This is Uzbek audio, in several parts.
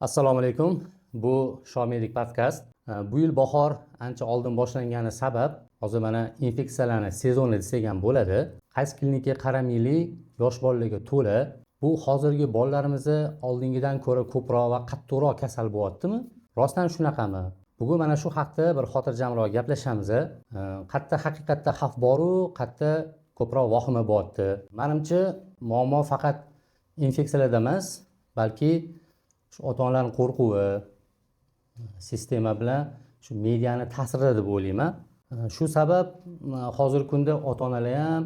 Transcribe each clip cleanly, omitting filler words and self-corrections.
Assalomu alaykum. Bu Shomedik podkast. Bu yil bahor ancha oldin boshlangani sabab hozir mana infeksiyalarni sezoni desak ham bo'ladi. Qaysi klinikaga qaramaylik, yosh bolalarga to'la. Bu hozirgi bolalarimizni oldingidan ko'ra ko'proq va qattiqroq kasal bo'lyaptimi? Rostdan shunaqami? Bugun mana shu haqda bir xotirjamroq gaplashamiz. Qayerda haqiqatda xavf bor-u, qayerda ko'proq vahima bo'lyapti. Menimcha, muammo faqat infeksiyalarda emas, balki shu ota-onalarning qo'rquvi, sistema bilan shu mediani ta'sirida deb o'ylayman. Shu sabab hozirgi kunda ota-onalar ham,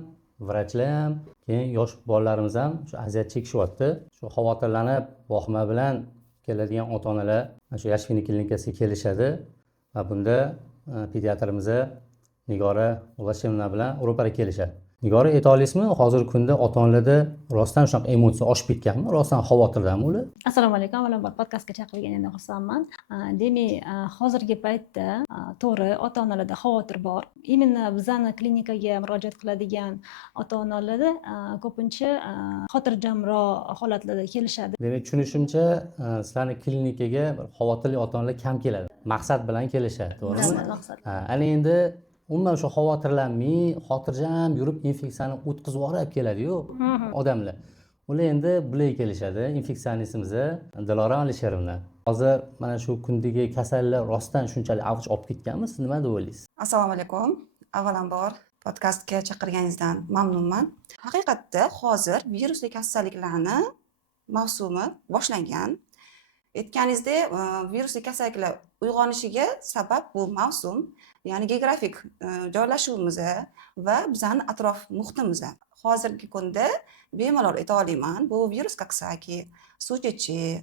vrachlar ham, keyin yosh bolalarimiz ham shu aziyat chekishyapti. Shu xavotirlanib, vahima bilan keladigan ota-onalar shu Yashvini klinikasiga kelishadi va bunda pediatrimiz Nigora Ulashevna bilan ro'para kelishadi. Nigora, ayta olasizmi, hozirgi kunda ota-onalarda rostdan shunaqa emotsiya oshib ketganmi? Rostdan xavotirdanmi ular? Assalomu alaykum. Avvalambor podkastga chaqirganingizdan xursandman. Demak, hozirgi paytda to'g'ri ota-onalarda xavotir bor. Именно bizani klinikaga murojaat qiladigan ota-onalarda ko'pincha xotirjamroq holatlarda kelishadi. Demak, tushunishimcha, sizlarning klinikaga xavotirli ota-onalar kam keladi. Maqsad bilan kelishadi, to'g'rimi? Maqsad. Ana endi umuman shu xavotirlanmay, xotirjam yurib infeksiyani o'tkazib yuborib keladi-yu odamlar. Ular endi bularga kelishadi, infeksionistimiz Dilora Alisherovna. Hozir mana shu kundagi kasallar rostdan shunchalik avj olib ketganmi? Siz nima deb o'ylaysiz? Assalomu alaykum. Avvalambor podkastga chaqirganingizdan mamnunman. Haqiqatda hozir virusli kasalliklarni mavsumi boshlangan. Aytganingizdek, virusli kasalliklar uyg'onishiga sabab bu mavsum, ya'ni geografik joylashuvimiz va bizning atrof muhitimiz. Hozirgi kunda bemalol ayta olaman, bu virus Coxsackie, Sujechi,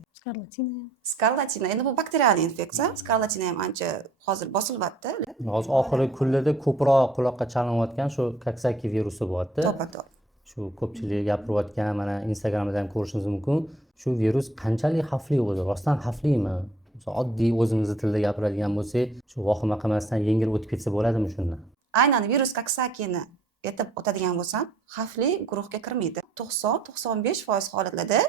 Skarlatina. Endi bu bakterial infeksiya. Skarlatina ham ancha hozir bosilyapti. Hozir oxirgi kunlarda ko'proq quloqqa chalinayotgan shu Coxsackie virusi bo'lyapti. To'ppa-to'g'ri. Shu ko'pchilik gapirayotgan, mana Instagramda ham ko'rishingiz mumkin. Shu virus qanchalik xavfli o'zi? Rostdan xavflimi? Oddiy o'zimizni tilda gapiradigan bo'lsak, shu vahima qilmasdan yengil o'tib ketsa bo'ladimi shundan? Aynan virus Coxsackie'ni aytib o'tadigan bo'lsam, xavfli guruhga kirmaydi. 90-95% holatlarda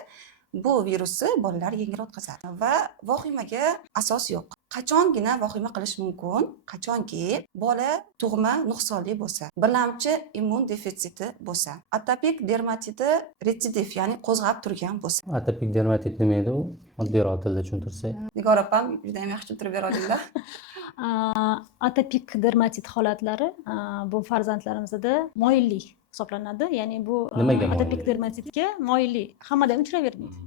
bu virusni bolalar yengil o'tkazadi va vahimaga asos yo'q. Qachongina vahima qilish mumkin? Qachonki bola tug'ma nuqsonli bo'lsa, birlamchi immun defitsiti bo'lsa, atopik dermatiti retsidiv, ya'ni qo'zg'ab turgan bo'lsa. Atopik dermatit nima edi u? Oddiyroq tilda tushuntirsak. Nigora opam juda ham yaxshi tushuntirib beradinglar. Atopik dermatit holatlari bu farzandlarimizda moyillik hisoblanadi. Ya'ni bu atopik dermatitga moyillik hammada uchrayvermaydi.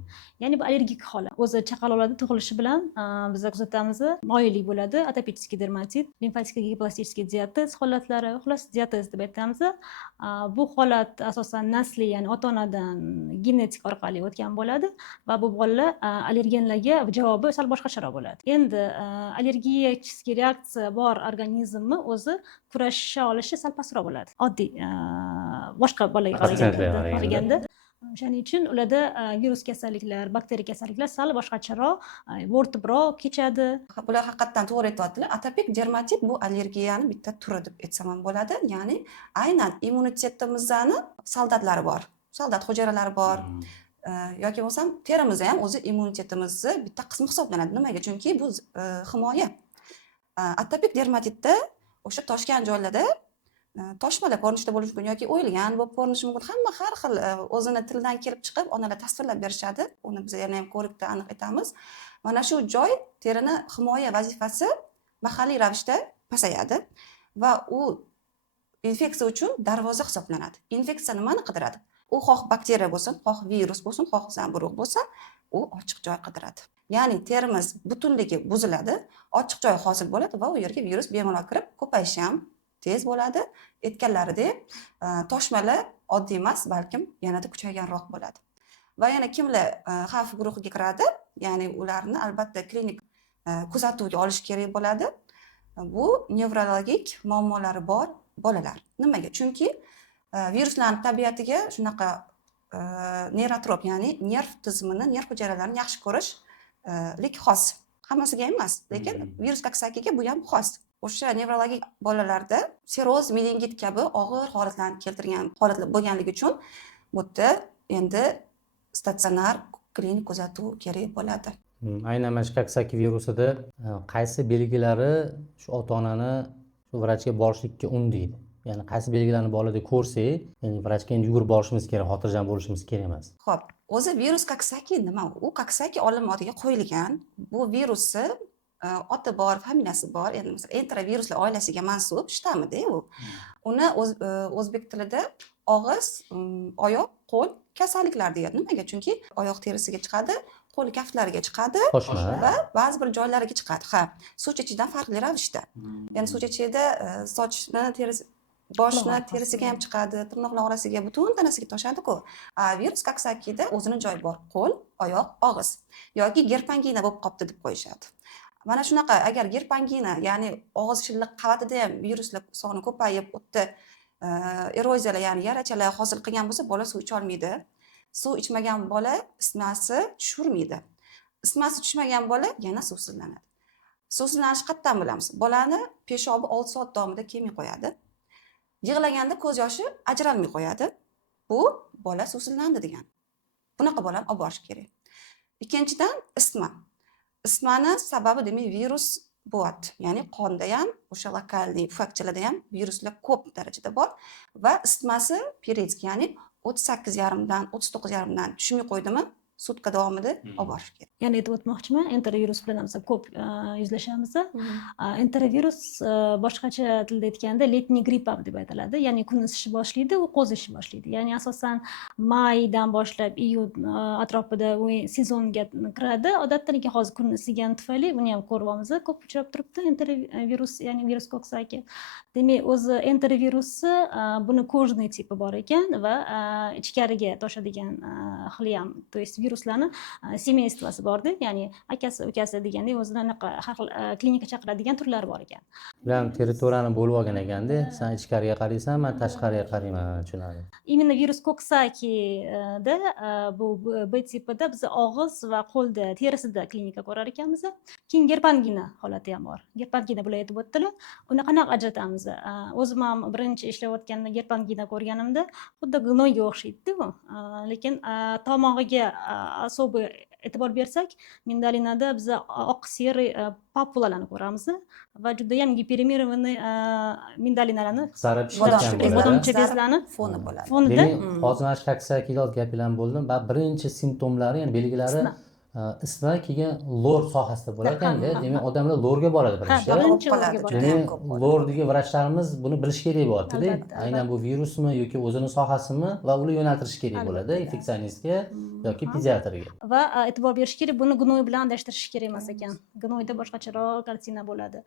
Ya'ni bu allergik holat. O'zi chaqaloqlarda tug'ilishi bilan biz kuzatamiz, moyillik bo'ladi. Atopik dermatit, limfatik giplastik diatez holatlari, xullas diatez deb aytamiz. Bu holat asosan nasliy, ya'ni ota-onadan genetik orqali o'tgan bo'ladi va bu bolalar allergenlarga javobi sal boshqacharoq bo'ladi. Endi allergik reaksiya bor organizmni o'zi kurasha olishi sal pastroq bo'ladi. Oddiy boshqa bolaga qaraganda. O'shaning uchun ularda virus kasalliklar, bakteriya kasalliklar sal boshqacharoq, bo'rtibroq kechadi. Bular haqiqatdan to'g'ri aytyaptilar. Atopik dermatit bu allergiyani bitta turi deb aytsam ham bo'ladi. Ya'ni aynan immunitetimizning soldatlari bor. Soldat hujayralari bor. Yoki bo'lsam terimizda ham o'zi immunitetimizni bitta qismi hisoblanadi. Nimaga? Chunki bu himoya. Atopik dermatitda o'sha toshgan joylarda toshmalar ko'rinishda bo'lishi mumkin yoki o'yilgan bo'lib ko'rinishi mumkin. Hamma har xil o'zini tilidan kelib chiqib, onalar tasvirlab berishadi. Uni biz yana ham ko'rikda aniq aytamiz. Mana shu joy terini himoya vazifasi mahalliy ravishda pasayadi va u infeksiya uchun darvoza hisoblanadi. Infeksiya nimani qidiradi? U xoh bakteriya bo'lsin, xoh virus bo'lsin, xoh zamburug' bo'lsa, u ochiq joy qidiradi. Ya'ni terimiz butunligi buziladi, ochiq joy hosil bo'ladi va u yerga virus bemalol kirib, ko'payishi ham tez bo'ladi. Aytganlaridek, toshmalar oddiy emas, balkim yanada kuchayganroq bo'ladi. Va yana kimlar xavf guruhiga kiradi? Ya'ni ularni albatta klinik kuzatuvga olish kerak bo'ladi. Bu nevrologik muammolari bor bolalar. Nimaga? Chunki viruslarning tabiatiga shunaqa neyrotrop, ya'ni nerv tizimini, nerv hujayralarini yaxshi ko'rishlik xos. Hammasiga emas, lekin virus Coxsackie'ga bu ham xos. O'sha nevrologik bolalarda seroz, meningit kabi og'ir holatlarni keltirgan holatlar bo'lganligi uchun bu yerda endi statsionar klinik kuzatuv kerak bo'ladi. Aynan mana shu Coxsackie virusida qaysi belgilari shu ota-onani shu vrachga borishlikka undaydi? Ya'ni qaysi belgilarni bolada ko'rsak, ya'ni vrachga endi yugurib borishimiz kerak, xotirjam bo'lishimiz kerak emas. Xo'p, o'zi virus Coxsackie nima? U Coxsackie olimatiga qo'yilgan. Bu virusni oti bor, familiyasi bor. Endi masalan, enteroviruslar oilasiga mansub shtamida u. Uni o'zbek tilida og'iz, oyoq, qo'l kasalliklar deyadi. Nimaga? Chunki oyoq terisiga chiqadi, qo'l kaftlariga chiqadi va ba'zi bir joylariga chiqadi. Ha, suv chechidan farqli ravishda. Ya'ni suv chechida sochni terisi boshni terisiga ham chiqadi, tirnoqlar orasiga, butun tanasiga toshadi-ku. Virus Coxsackie'da o'zini joyi bor. Qo'l, oyoq, og'iz yoki gerpangina bo'lib qolibdi deb qo'yishadi. Mana shunaqa agar gerpangina, ya'ni og'iz shilliq qavatida ham viruslar soni ko'payib, u yerda eroziyalar, ya'ni yarachalar hosil qilgan bo'lsa, bola suv icha olmaydi. Suv ichmagan bola isitmasi tushirmaydi. Isitmasi tushmagan bola yana suvsizlanadi. Suvsizlanish qayerdan bilamiz? Bolani peshobi 6 soat davomida kelmay qo'yadi. Yig'laganda ko'z yoshi ajralmay qo'yadi. Bu bola suvsizlandi degan. Bunaqa bolani olib borish kerak. Ikkinchidan isitma. Isitmani sababi demak virus bo'lyapti. Ya'ni qonda ham, o'sha lokalniy pufakchalarda ham viruslar ko'p darajada bor va isitmasi periodik, ya'ni 38,5 dan 39,5 dan tushmay qo'ydimi, sutka davomida olib borish kerak. Ya'ni aytib o'tmoqchiman, enterovirus bilan ham ko'p yuzlashamiz. Enterovirus boshqacha tilda aytganda letniy gripp deb aytiladi. Ya'ni kun isishi boshlaydi, u qo'zishni boshlaydi. Ya'ni asosan maydan boshlab iyun atrofida u sezonga kiradi. Odatda lekin hozir kun isigani tufayli buni ham ko'ryapmiz, ko'p uchrab turibdi enterovirus, ya'ni virus Coxsackie. Demak, o'zi enterovirusi buni kojniy tipi bor ekan va ichkariga toshadigan xili ham, to есть viruslarni semeyствоsi borda, ya'ni akasi, ukasi degandek o'zini anaqa har xil klinikaga chaqiradigan turlari bor ekan. Bilan territoriyani bo'lib olgan ekanda, sen ichkariga qaraysan, men tashqariga qarayman, tushunadi. Именно virus Coxsackie'da bu B tipida biz og'iz va qo'lda, terisida klinika ko'rar ekanmiz. Keyin gerpangina holati ham bor. Gerpangina bular aytib o'tdilar. Uni qanaqa ajratamiz? O'zim ham birinchi ishlayotganda gerpangina ko'rganimda xuddi gnoyga o'xshaydi u. Lekin tomog'iga особый e'tibor bersak, mindalinada biz oq seri papulalarni ko'ramiz va juda ham giperemированный mindalinalarni, bodomcha bezlarni foni bo'ladi. fonida. Demak, hozir mana shu Coxsackie'ga gapilarni bo'ldim va birinchi simptomlari, ya'ni belgilari isitma keyin lor sohasida bo'lar ekanda. Demak, odamlar lorga boradi birinchi. Birinchi lorga boradi. Demak, lordagi vrachlarimiz buni bilish kerak bo'lyapti-da. Aynan bu virusmi yoki o'zini sohasimi va uni yo'naltirish kerak bo'ladi infeksionistga yoki pediatrga. Va e'tibor berish kerak, buni gnoy bilan adashtirish kerak emas ekan. Gnoyda boshqacharoq kartina bo'ladi.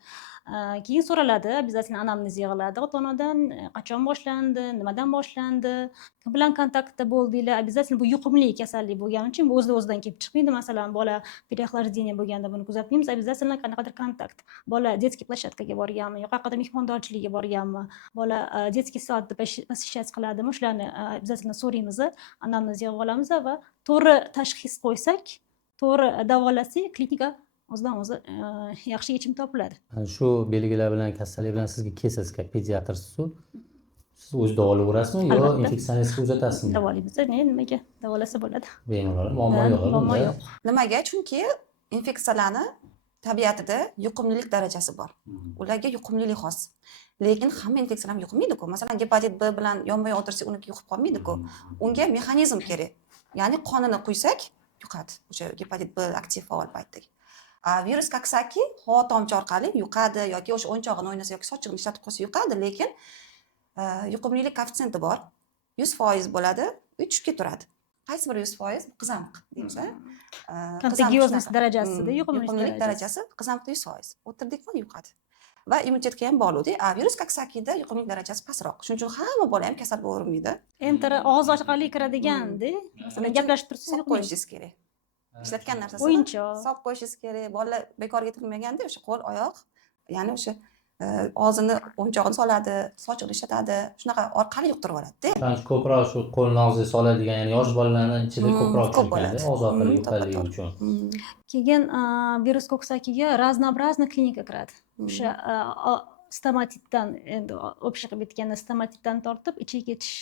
Keyin so'raladi, обязательно anamnez yig'iladi ota-onadan, qachon boshlandi, nimadan boshlandi, kim bilan kontaktda bo'ldinglar. Обязательно bu yuqumli kasallik bo'lgani uchun bu o'z-o'zidan kelib chiqmaydi. Masalan, bola переохлаждение bo'lganda buni kuzatmaymiz. Обязательно qanaqadir kontakt. Bola детский площадкаga borganmi, yoki qayerqadir mehmondorchilikka borganmi, bola детский садda посещать qiladimi, shularni обязательно so'raymiz, anamnez yig'ib olamiz va to'g'ri tashxis qo'ysak, to'g'ri davolasak, klinika o'zidan o'zi yaxshi yechim topiladi. Shu belgilar bilan, kasallik bilan sizga kelsa, siz pediatrsiz-ku, siz o'z davolayverasizmi yo infeksionistga uzatasizmi? Davolaymiz. Nimaga davolasa bo'ladi. Bemalol, muammo yo'q. Nimaga? Chunki infeksiyalarni tabiatida yuqumlilik darajasi bor. Ularga yuqumlilik xos. Lekin hamma infeksiyalar ham yuqmaydi-ku. Masalan, gepatit B bilan yonma-yon o'tirsak, uniki yuqib qolmaydi-ku. Unga mexanizm kerak. Ya'ni qonini quysak, yuqadi. O'sha gepatit B aktiv faol paytdagi. Virus Coxsackie havo tomchi orqali yuqadi yoki o'sha o'yinchog'ini o'ynasa yoki sochiqni ishlatib qo'ysa yuqadi, lekin yuqumlilik koeffitsiyenti bor. 100% bo'ladi, tushib ketaveradi. Qaysi bir 100% qizamiq deymiz. Kontagiozность darajasida yuqumlilik darajasi qizamiqda 100%. O'tirdikmi yuqadi. Va immunitetga ham bog'liq. Virus Coxsackie'da yuqumlilik darajasi pastroq. Shuning uchun hamma bola ham kasal bo'lavermaydi. Enteri og'iz orqali kiradeganda, masalan, gaplashib tursangiz qo'yishingiz kerak. Ishlatgan narsasini o'yinchoq solib qo'yishingiz kerak. Bolalar bekorga turmaganda o'sha qo'l, oyoq, ya'ni o'sha og'zini o'yinchog'ini soladi, sochiqni ishlatadi, shunaqa orqali yuqtirib oladi-da. Qancha ko'proq shu qo'lni og'ziga soladigan, ya'ni yosh bolalarning ichida ko'proq bo'ladi, og'iz orqali yuqadigi uchun. Keyin virus Coxsackie'ga разнообразный klinika kiradi. O'sha stomatitdan, endi общий qilib aytganda stomatitdan tortib ichiga ketish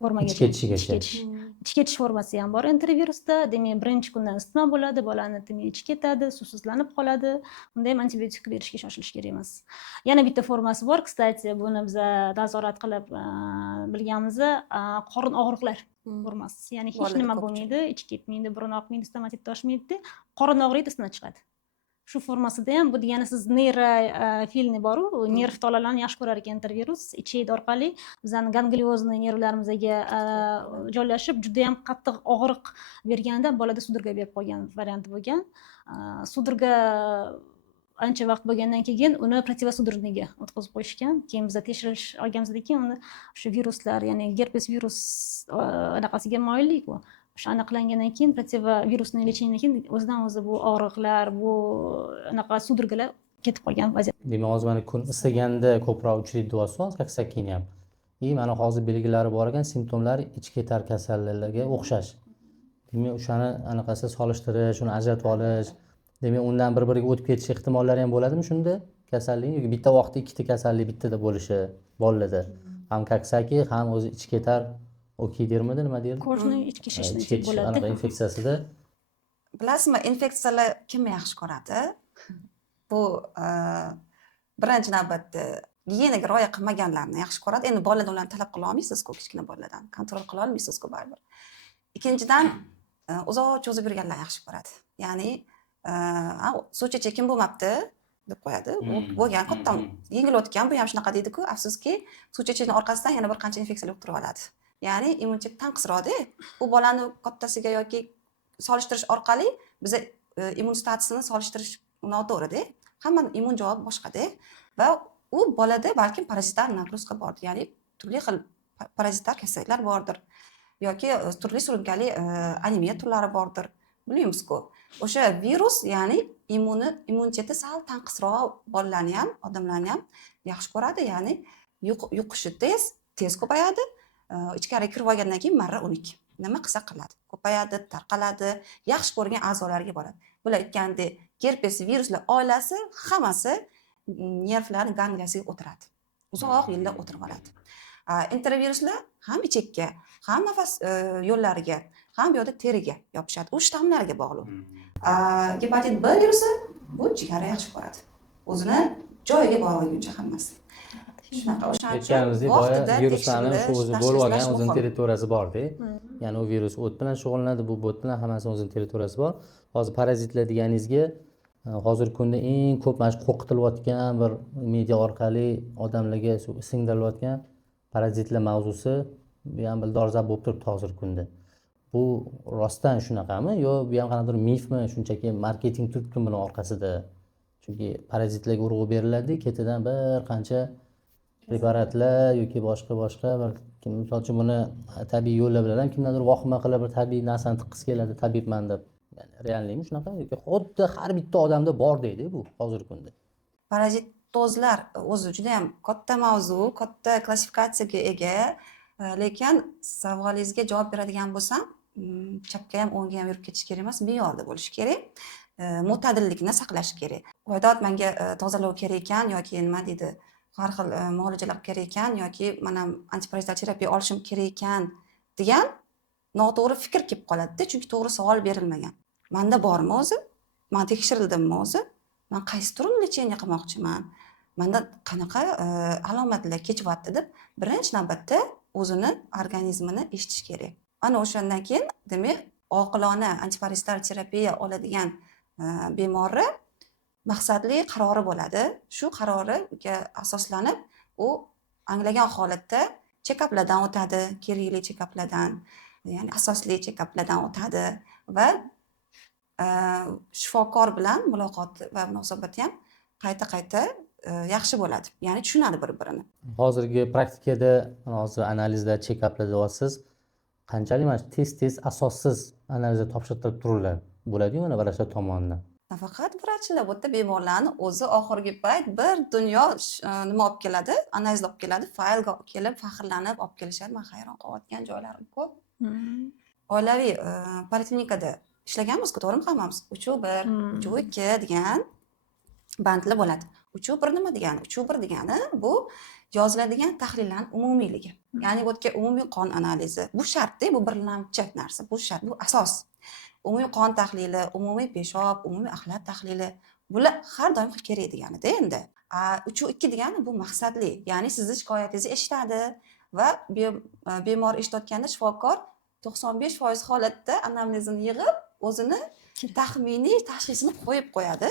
formaga ichga ketishigacha. ichga ketish formasi ham bor antivirusda. Demak, birinchi kundan isitma bo'ladi, bolani demak ichi ketadi, suvsizlanib qoladi. Unda ham antibiotik berishga shoshilish kerak emas. Yana bitta formasi bor, kstati, buni biz nazorat qilib bilganmiz, qorin og'riqlar formasi. Ya'ni hech nima bo'lmaydi, ichi ketmaydi, burun oqmaydi, stomatit toshmaydi, qorin og'riydi, isitma chiqadi. Shu formasida ham bu degani siz neyrofilni boru, nerv tolalarini yaxshi ko'rar ekan antivirus, ichi orqali bizning gangliozniy nervlarimizga joylashib, juda ham qattiq og'riq berganda bolada sudurga berib qo'ygan varianti bo'lgan. Sudurga ancha vaqt bo'lgandan keyin uni protivosudurniga o'tkazib qo'yishgan. Keyin biz tekshirish olganimizdan keyin uni shu viruslar, ya'ni gerpes virus anaqasiga moyillik u. O'sha aniqlangandan keyin protivirusni lecheniyadan keyin o'zidan o'zi bu og'riqlar, bu anaqa sudurgalar ketib qolgan vaziyat. Demak, hozir mana kun isitganda ko'proq uchraydi deyapsiz, kaksak keyin ham. Mana hozir belgilari bor ekan, simptomlari ichki ketar kasalliklarga o'xshash. Demak, o'shani anaqasi solishtirish, uni ajratib olish, demak, undan bir-biriga o'tib ketish ehtimollari ham bo'ladimi shunda? Kasallik yoki bitta vaqtda ikkita kasallik bittada bo'lishi bolalarda. Ham kaksaki, ham o'zi ichki ketar okey dermidi, nima derdi? Ko'rni ichki ketish bo'ladi. Anaqa infeksiyasida. Bilasizmi, infeksiyalar kimni yaxshi ko'radi? Bu birinchi navbatda gigiyenaga rioya qilmaganlarni yaxshi ko'radi. Endi boladan ularni talab qila olmaysiz-ku, kichkina boladan kontrol qila olmaysiz-ku baribir. Ikkinchidan, uzoq cho'zib yurganlar yaxshi ko'radi. Ya'ni suvchecha kim bo'lmabdi deb qo'yadi. Bo'lgan kattadan yengil o'tgan, bu ham shunaqa deydi-ku, afsuski, suvchechani orqasidan yana bir qancha infeksiyalar o'tirib oladi. Ya'ni immunitet tanqisroqda. Bu bolani kattasiga yoki solishtirish orqali biz immun statusini solishtirish noto'g'ri-da. Hammaning immun javobi boshqa-da va u bolada balkim parazitar nagruzka bordir. Ya'ni turli xil parazitar kasalliklar bordir yoki turli surunkali anemiya turlari bordir. Bilmaymiz-ku. O'sha virus, ya'ni immuniteti sal tanqisroq bolalarni ham, odamlarni ham yaxshi ko'radi. Ya'ni yuqishi tez ko'payadi. Ichkariga kirib olgandan keyin marra 12. Nima qilsa qiladi. Ko'payadi, tarqaladi, yaxshi ko'rgan a'zolarga boradi. Bular aytgandek, gerpes viruslar oilasi hammasi nervlarning gangliyasiga o'tiradi. Uzoq yillar o'tirib oladi. Enteroviruslar ham ichakka, ham nafas yo'llariga, ham bu yerda teriga yopishadi. U shtammlarga bog'liq. Gepatit B virusi bu jigara yaxshi ko'radi. O'zini joyiga bog'laguncha hammasi. Shunaqa o'shancha vaqtida viruslarni shu o'zi bo'lib olgan o'zining territoriyasi bor-da. Ya'ni u virus o't bilan shug'ullanadi, bu o't bilan hammasi o'zining territoriyasi bor. Hozir parazitlar deganingizga hozirgi kunda eng ko'p mana shu qo'rqitilayotgan bir media orqali odamlarga singdirilayotgan parazitlar mavzusi bu ham dolzarb bo'lib turibdi hozirgi kunda. Bu rostdan shunaqami yo bu ham qanaqadir mifmi, shunchaki marketing turibdi buni orqasida? Chunki parazitlarga urg'u beriladi, ketidan bir qancha preparatlar yoki boshqa bir misol uchun buni tabiiy yo'llar bilan ham kimlardir vahima qilib bir tabiiy narsani tiqqisi keladi, tabibman deb. Ya'ni reallikmi shunaqa yoki xuddi har bitta odamda bor deydi bu hozirgi kunda. Parazitozlar o'zi juda ham katta mavzu, katta klassifikatsiyaga ega, lekin savolingizga javob beradigan bo'lsam, chapga ham o'ngga ham yurib ketish kerak emas, me'yorda bo'lish kerak. Mo'tadillikni saqlash kerak. Qo'ydat menga tozalov kerak ekan yoki nima deydi, har xil muolajalar kerak ekan yoki mana antiparazitar terapiya olishim kerak ekan degan noto'g'ri fikr kelib qoladi-da, chunki to'g'ri savol berilmagan. Menda bormi o'zi? Men tekshirildimmi o'zi? Men qaysi turini lecheniya qilmoqchiman? Menda qanaqa alomatlar kechyapti deb birinchi navbatda o'zini organizmini eshitish kerak. Ana o'shandan keyin, demak, oqilona antiparazitar terapiya oladigan bemorlar maqsadli qarori bo'ladi. Shu qaroriga asoslanib u anglagan holatda checkaplardan o'tadi, kerakli checkaplardan, ya'ni asosli checkaplardan o'tadi va shifokor bilan muloqot va munosabati ham qayta yaxshi bo'ladi. Ya'ni tushunadi bir-birini. Hozirgi praktikada, hozir analizda, checkaplarda deyapsiz, qanchalik mana tez asossiz analizlar topshirtirib turiladi bo'ladi-yu mana vrachlar tomonidan. Nafaqat vrachlar, bu yerda bemorlarni o'zi oxirgi payt bir dunyo nima olib keladi, analiz olib keladi, faylga kelib faxrlanib olib kelishadi. Men hayron qolayotgan joylarim ko'p. Oilaviy poliklinikada ishlaganmiz-ku, to'g'rimi hammamiz? 3-1, 3-2 degan bandlar bo'ladi. 3/1 nima degani? 3/1 degani bu yoziladigan tahlillarning umumiyligi. Ya'ni bu yerga umumiy qon analizi. Bu shartda, bu birlamchi narsa. Bu shart, bu asos. Umumiy qon tahlili, umumiy peshob, umumiy axlat tahlili bular har doim kerak deganida endi. 3/2 degani bu maqsadli. Ya'ni sizni shikoyatingizni eshitadi va bemor eshitayotganda shifokor 95% holatda anamnezini yig'ib, o'zini taxminiy tashxisini qo'yib qo'yadi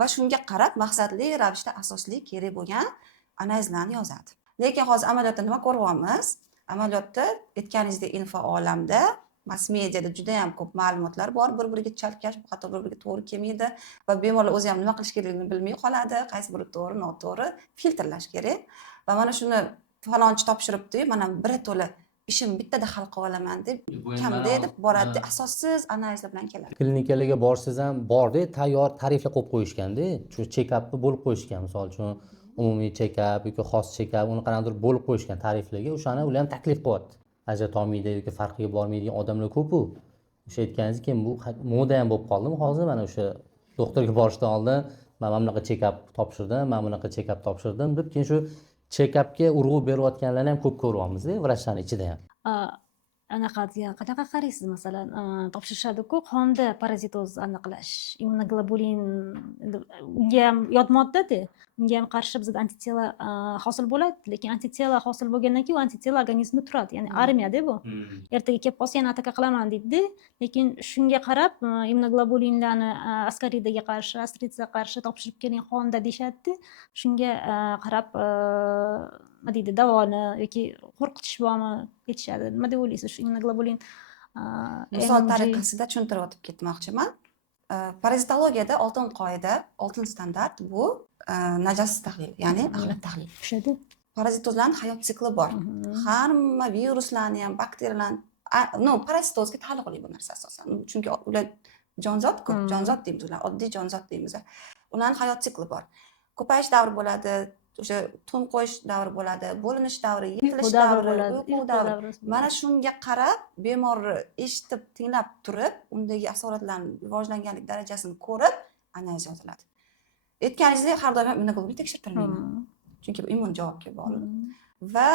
va shunga qarab maqsadli ravishda asosli kerak bo'lgan analizlarni yozadi. Lekin hozir amaliyotda nima ko'ryapmiz? Amaliyotda aytganingizdek info olamda, mass mediada juda ham ko'p ma'lumotlar bor, bir-biriga chalkash, hatto bir-biriga to'g'ri kelmaydi va bemorlar o'zi ham nima qilish kerakligini bilmay qoladi, qaysi biri to'g'ri, noto'g'ri filtrlash kerak. Va mana shuni falonchi topshiribdi, mana biri to'la ishim bittada hal qilib olaman deb kamda deb boradi, asossiz analizlar bilan keladi. Klinikalarga borsangiz ham borda tayyor tariflar qo'yib qo'yishganda, shu check-upni bo'lib qo'yishgan, misol uchun umumiy check-up yoki xos check-up uni qanaqadir bo'lib qo'yishgan tariflarga, o'shani ular ham taklif qilyapti. Ajratolmaydi yoki farqiga bormaydigan odamlar ko'p-ku. O'sha aytganingiz keyin bu moda ham bo'lib qoldimi hozir? Mana o'sha doktorga borishdan oldin men mana bunaqa check-up topshirdim, men bunaqa check-up topshirdim deb keyin shu check-upga urg'u berayotganlarni ham ko'p ko'ryapmiz-da, vrachlarning ichida ham. Qanaqa qaraysiz, masalan, topshirishadi-ku qonda parazitoz aniqlash, immunoglobulin, unga ham yot modda-da, unga ham qarshi bizda antitela hosil bo'ladi, lekin antitela hosil bo'lgandan keyin antitela organizmda turadi, ya'ni armiyada bu. Ertaga kelib qolsa yana ataka qilaman deydi-da, lekin shunga qarab immunoglobulinlarni askaridaga qarshi, astritga qarshi topshirib keling qonda deyishadi-da, shunga qarab nima deydi, davoni yoki qo'rqitish bormi aytishadi. Nima deb o'ylaysiz shu immunoglobulin? Misol tariqasida tushuntirib o'tib ketmoqchiman. Parazitologiyada oltin qoida, oltin standart bu najosiz tahlil, ya'ni axlat tahlil. Tushadi. Parazitozlarning hayot sikli bor. Hamma viruslarni ham, bakteriyalarni, parazitozga taalluqli bu narsa asosan. Chunki ular jonzot-ku, jonzot deymiz ular, oddiy jonzot deymiz. Ularning hayot sikli bor. Ko'payish davri bo'ladi, o'sha tuxum qo'yish davri bo'ladi, bo'linish davri, yetilish davri, uyqu davri. Mana shunga qarab bemorni eshitib, tinglab turib, undagi asoratlarning rivojlanganlik darajasini ko'rib, analiz yoziladi. Aytganingizdek, har doim immunoglobulin tekshirtirilmaydi. Chunki bu immun javobga bog'liq. Va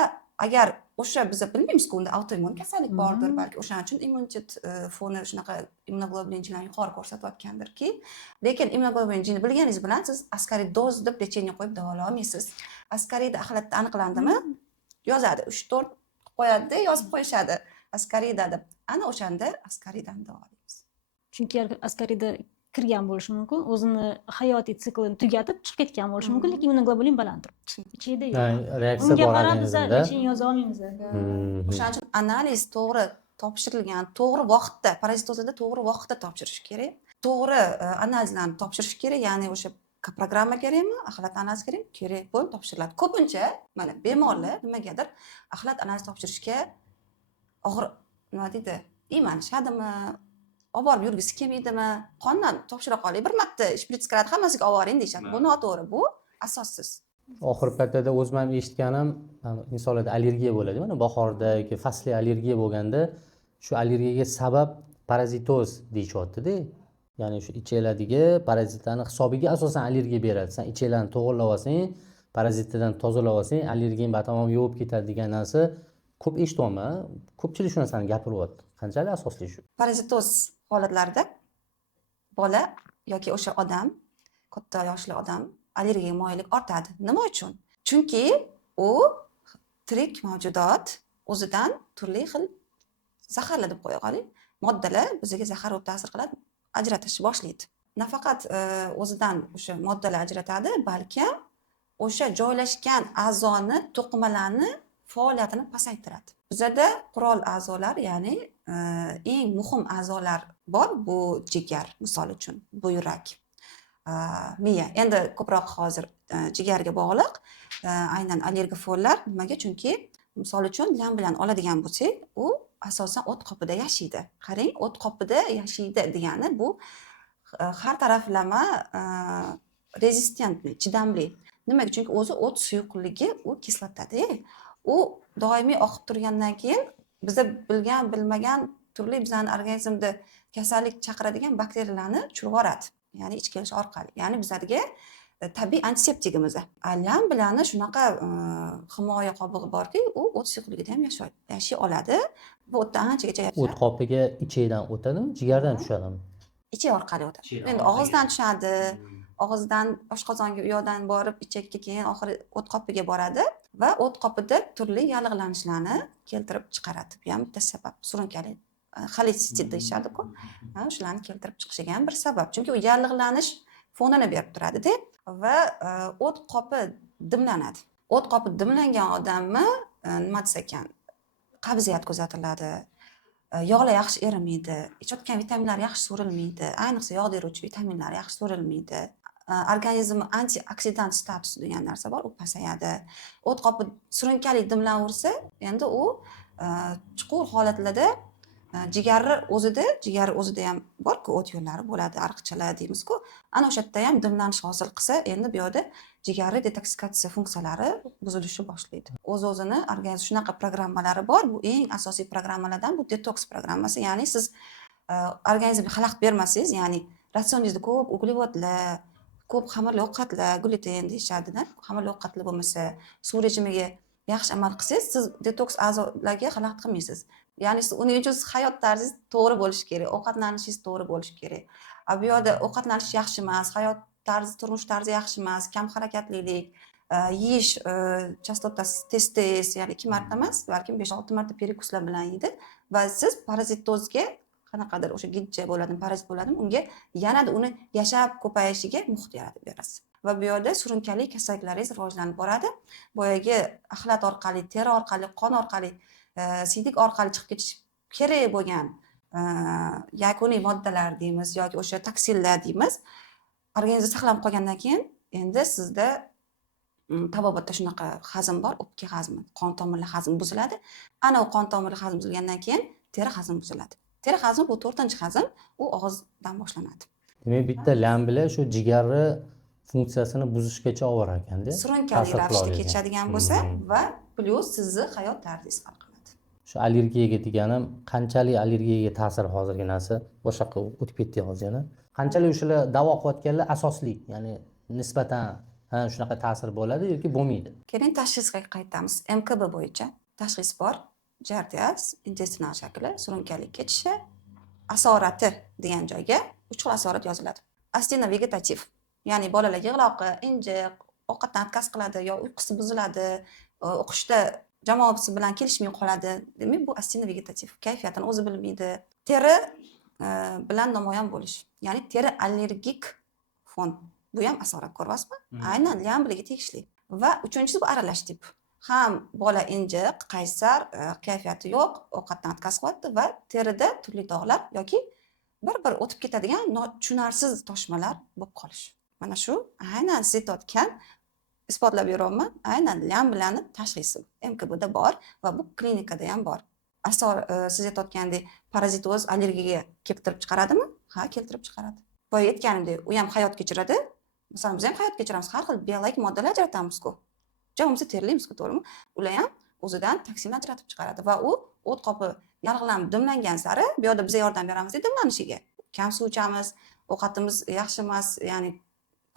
agar o'sha biz bilmaymiz-ku, unda autoimmun kasallik bordir, balki o'shaning uchun immunitet foni shunaqa immunoglobulin jinlarni yuqori ko'rsatayotgandirki, lekin immunoglobulin jinni bilganingiz bilan siz askaridoz deb lecheniya qo'yib davolay olmaysiz. Askarida axlatda aniqlandimi? Yozadi, 3-4 qo'yadi, yozib qo'yishadi. Askarida deb. Ana o'shanda askaridani davolaymiz. Chunki askarida kirgan bo'lishi mumkin, o'zini hayotiy siklini tugatib chiqib ketgan bo'lishi mumkin, lekin immunoglobulin baland turibdi. Ichida yo'q. Reaksiya Unga bor qarab biz organizmda. lecheniya yoza olmaymiz. O'shaning uchun analiz to'g'ri topshirilgan, to'g'ri vaqtda, parazitozlarda to'g'ri vaqtda topshirish kerak. To'g'ri analizlarni topshirish kerak, ya'ni o'sha programma kerakmi, axlat analizi kerakmi? Kerak bo'lib topshiriladi. Ko'pincha mana bemorlar nimagadir axlat analizi topshirishga og'ir, nima deydi, iymanishadimi? Olib borib yurgisi kelmaydimi? Qondan topshira qoling, bir marta shprits kiradi, hammasiga olib boring deyishadi. Bu noto'g'ri, bu asossiz. Oxirgi paytlarda o'zim ham eshitganim, insonlarda allergiya bo'ladi. Mana bahorda yoki fasli allergiya bo'lganda, shu allergiyaga sabab parazitoz deyishyapti-da. Ya'ni shu ichaklardagi parazitlarning hisobiga asosan allergiya beradi. Sen ichaklarni to'g'rilab olsang, parazitlardan tozalab olsang, allergiyang batamom yovib ketadi degan narsa ko'p eshityapman. Ko'pchilik shu narsani gapiryapti. Qanchalik asosli shu? Parazitoz holatlarida bola yoki o'sha odam, katta yoshli odam allergiyaga moyillik ortadi. Nima uchun? Chunki u tirik mavjudot o'zidan turli xil zaharlar deb qo'ya qoling, moddalar bizga zahar bo'lib ta'sir qiladi, ajratishni boshlaydi. Nafaqat o'zidan o'sha moddalar ajratadi, balki o'sha joylashgan a'zoni, to'qimalarni faoliyatini pasaytiradi. Bizada qurol a'zolar, ya'ni eng muhim a'zolar bor, bu jigar, misol uchun, bu yurak, miya. Endi ko'proq hozir jigarga bog'liq, aynan allergifonlar nimaga? Chunki misol uchun lam bilan oladigan bo'lsak, u asosan o't qopida yashaydi. Qarang, o't qopida yashaydi degani bu har taraflama rezistentli, chidamli. Nimaga? Chunki o'zi o't suyuqligi u kislotadi. U doimiy oqib turgandan keyin biza bilgan, bilmagan turli bizning organizmda kasallik chaqiradigan bakteriyalarni tushirib yuboradi. Ya'ni ichki kelish orqali. Ya'ni bizlarga tabiiy antiseptigimiz. Lam bilani shunaqa himoya qobig'i borki, u o't suyuqligida ham yashay oladi. Bu o'tdan anchagacha o't yashaydi. qopiga ichidan o'tadimi, jigardan tushadimi? Ichak orqali o'tadi. Endi og'izdan tushadi, og'izdan oshqozonga u yoqdan borib ichakka, keyin oxiri o't qopiga boradi va o't qopida turli yallig'lanishlarni keltirib chiqaradi. Bu ham bitta sabab. Surunkali xolesistit deyishadi-ku. Shularni keltirib chiqishiga ham bir sabab. Chunki u yallig'lanish fonini berib turadi-da va o't qopi dimlanadi. O't qopi dimlangan odamni nima desa ekan, qabziyat kuzatiladi. Yog'lar yaxshi erimaydi, ichayotgan vitaminlar yaxshi so'rilmaydi, ayniqsa yog' beruvchi vitaminlar yaxshi so'rilmaydi. Organizm antioksidant statusi degan narsa bor, u pasayadi. O't qopi surunkali dimlanaversa, endi u chuqur holatlarda jigari o'zida ham bor-ku, o't yo'llari bo'ladi, ariqchalar deymiz-ku. Ana o'sha yerda ham dimlanish hosil qilsa, endi bu yerda jigari detoksikatsiya funksiyalari buzilishni boshlaydi. O'z-o'zini organizm shunaqa programmalari bor. Bu eng asosiy programmalardan bu detoks programmasi. Ya'ni siz organizmga xalaqit bermasangiz, ya'ni ratsioningizda ko'p uglevodlar, ko'p xamirli ovqatlar, gluten deyishadi-da. Xamirli ovqatlar bo'lmasa, suv rejimiga yaxshi amal qilsangiz, siz detoks a'zolarga xalaqit qilmaysiz. Ya'ni uning uchun hayot tarzingiz to'g'ri bo'lishi kerak, ovqatlanishingiz to'g'ri bo'lishi kerak. Bu yerda ovqatlanish yaxshi emas, hayot tarzi, turmush tarzi yaxshi emas, kam harakatlilik, yeyish chastotasi tez, ya'ni 2 marta emas, balkim 5-6 marta perikuslar bilan yeydi va siz parazitozga qanaqadir o'sha gijja bo'ladimi, parazit bo'ladimi, unga yanada uni yashab ko'payishiga muhit yaratib berasiz. Va bu yerda surunkali kasalliklaringiz rivojlanib boradi. Boyagi axlat orqali, teri orqali, qon orqali, siydik orqali chiqib ketish kerak bo'lgan yakuniy moddalar deymiz yoki o'sha toksinlar deymiz, organizmda saqlanib qolgandan keyin endi sizda tabobatda shunaqa hazm bor, o'pka hazmi, qon tomirlar hazmi buziladi. Ana u qon tomirlar hazmi buzilgandan keyin teri hazmi buziladi. Teri hazmi bu 4-hazm, u og'izdan boshlanadi. Demak, bitta lam bilan shu jigarni funksiyasini buzishgacha olib borar ekanda. Surunkali ravishda kechadigan bo'lsa va plyus sizni hayot tarzingiz hal qiladi. Shu allergiyaga deganim, qanchalik allergiyaga ta'sir hozirgi narsa boshqa o'tib ketdik hozir yana. Qanchalik o'shalar davo qilayotganlar asosli, ya'ni nisbatan shunaqa ta'sir bo'ladi yoki bo'lmaydi. Keling tashxisga qaytamiz. MKB bo'yicha tashxis bor. Jardias, intestinal shakli, surunkali ketishi, asorati degan joyga 3 xil asorat yoziladi. Astena vegetativ, ya'ni bolalar yig'loqi, injiq, ovqatdan отказ qiladi yo uyqusi buziladi, o'qishda jamoasi bilan kelishmay qoladi. Demak, bu astena vegetativ, kayfiyatini o'zi bilmaydi. Teri bilan namoyon bo'lish, ya'ni teri allergik fon. Bu ham asorat, ko'ryapsizmi? Aynan lam bilan tegishli. Va uchinchisi bu aralash tip. Ham bola injiq, qaysar, kayfiyati yo'q, ovqatdan отказ qilyapti va terida turli dog'lar yoki bir o'tib ketadigan tushunarsiz toshmalar bo'lib qolish. Mana shu aynan siz aytayotgan, isbotlab beraman, aynan lam bilan tashxisi MKBda bor va bu klinikada ham bor. Siz aytayotgandek parazitoz allergiyaga keltirib chiqaradimi? Ha, keltirib chiqaradi. Boya aytganimdek, u ham hayot kechiradi. Masalan, biz ham hayot kechiramiz, har xil biologik moddalar ajratamiz-ku. Jamimiz terlaymiz-ku, to'g'rimi? Ular ham o'zidan toksin ajratib chiqaradi va u o't qopi yallig'lanib dimlangan sari bu yerda biz yordam beramiz dimlanishiga. Kam suv ichamiz, ovqatimiz yaxshi emas, ya'ni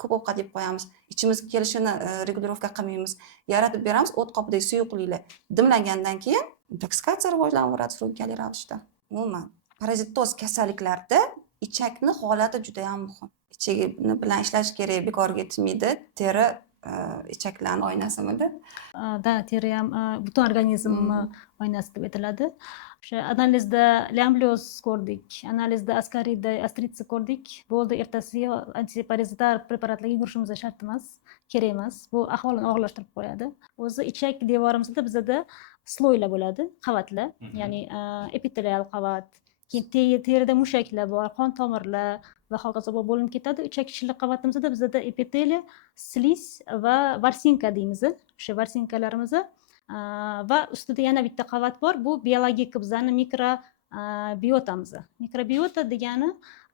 ko'p ovqat yeb qo'yamiz, ichimiz kelishini regulirovka qilmaymiz, yaratib beramiz. O't qopidagi suyuqliklar dimlangandan keyin intoksikatsiya rivojlanaveradi surunkali ravishda. Umuman, parazitoz kasalliklarda ichakni holati juda ham muhim. Ichagini bilan ishlash kerak, bekorga ketmaydi. Teri ichaklarning oynasimida. Da, teri ham butun organizm oynasi deb aytiladi. O'sha analizda lamblioz ko'rdik, analizda askarida astritsa ko'rdik. Bo'ldi, ertasiga antiparazitar preparatlarga yugurishimiz shart emas, kerak emas. Bu ahvolni og'irlashtirib qo'yadi. O'zi ichak devorimizda bizda sloylar bo'ladi, qavatlar, ya'ni epitelial qavat, keyin terida mushaklar bor, qon tomirlar va hokazo bo'linib ketadi. Ichak ichki qavatimizda bizda epiteliya, sliz va varsinka deymiz. O'sha varsinkalarimiz va ustida yana bitta qavat bor. Bu biologik bizani mikrobiotamiz. Mikrobiota degani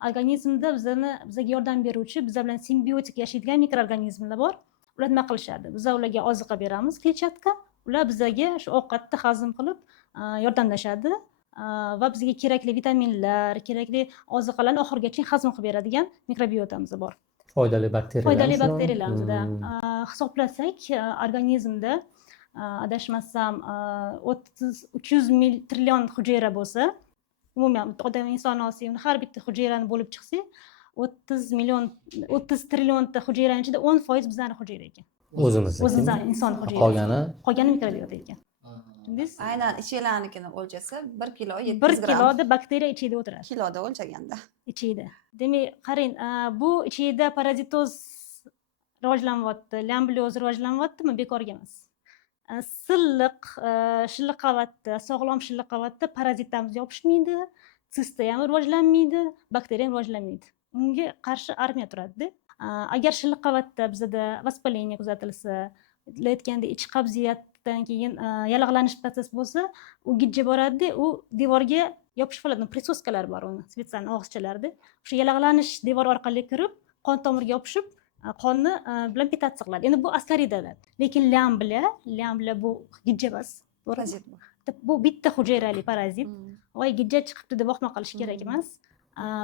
organizmda bizga yordam beruvchi, biz bilan simbiotik yashaydigan mikroorganizmlar bor. Ular nima qilishadi? Biz ularga oziqa beramiz, kletchatka. Ular bizga shu ovqatni hazm qilib yordamlashadi va bizga kerakli vitaminlar, kerakli oziqalarni oxirigacha hazm qilib beradigan mikrobiotamiz bor. Foydali bakteriyalar. Foydali bakteriyalar bizda hisoblasak organizmda adashmasam 300 trillion hujayra bo'lsa, umuman odam inson osiyoni har bitta hujayrani bo'lib chiqsa 30 trillionta hujayrani ichida 10% bizning hujayra ekan. O'zimizni inson hujayrasi. Qolgani mikrobiota ekan. Tushundingiz? Aynan ichinglarnikini o'lchasa 1 kilo 700 1 gram. kiloda bakteriya ichida o'tiradi. Kiloda o'lchaganda. Ichida. Demak, qarang, bu ichida parazitoz rivojlanyapti, lamblioz rivojlanyaptimi? Bekorga emas. Silliq, shilliq qavatda, sog'lom shilliq qavatda parazitlarimiz yopishmaydi, sista ham rivojlanmaydi, bakteriya ham rivojlanmaydi. Unga qarshi armiya turadi-da. Agar shilliq qavatda bizda vaspaleniya kuzatilsa, aytganda ichki qabziyatdan keyin yallig'lanish prosessi bo'lsa, u gijja boradi, u devorga yopishib qoladi. Prisoskalar bor uni, spesial og'izchalarda. O'sha yallig'lanish devor orqali kirib, qon tomirga yopishib, qonni bilan pitatsiya qiladi. Endi bu askaridalar. Lekin lamla bu gijja emas. Parazit bu. Bu bitta hujayrali parazit. Voy gijja chiqibdi deb vahma qilish kerak emas.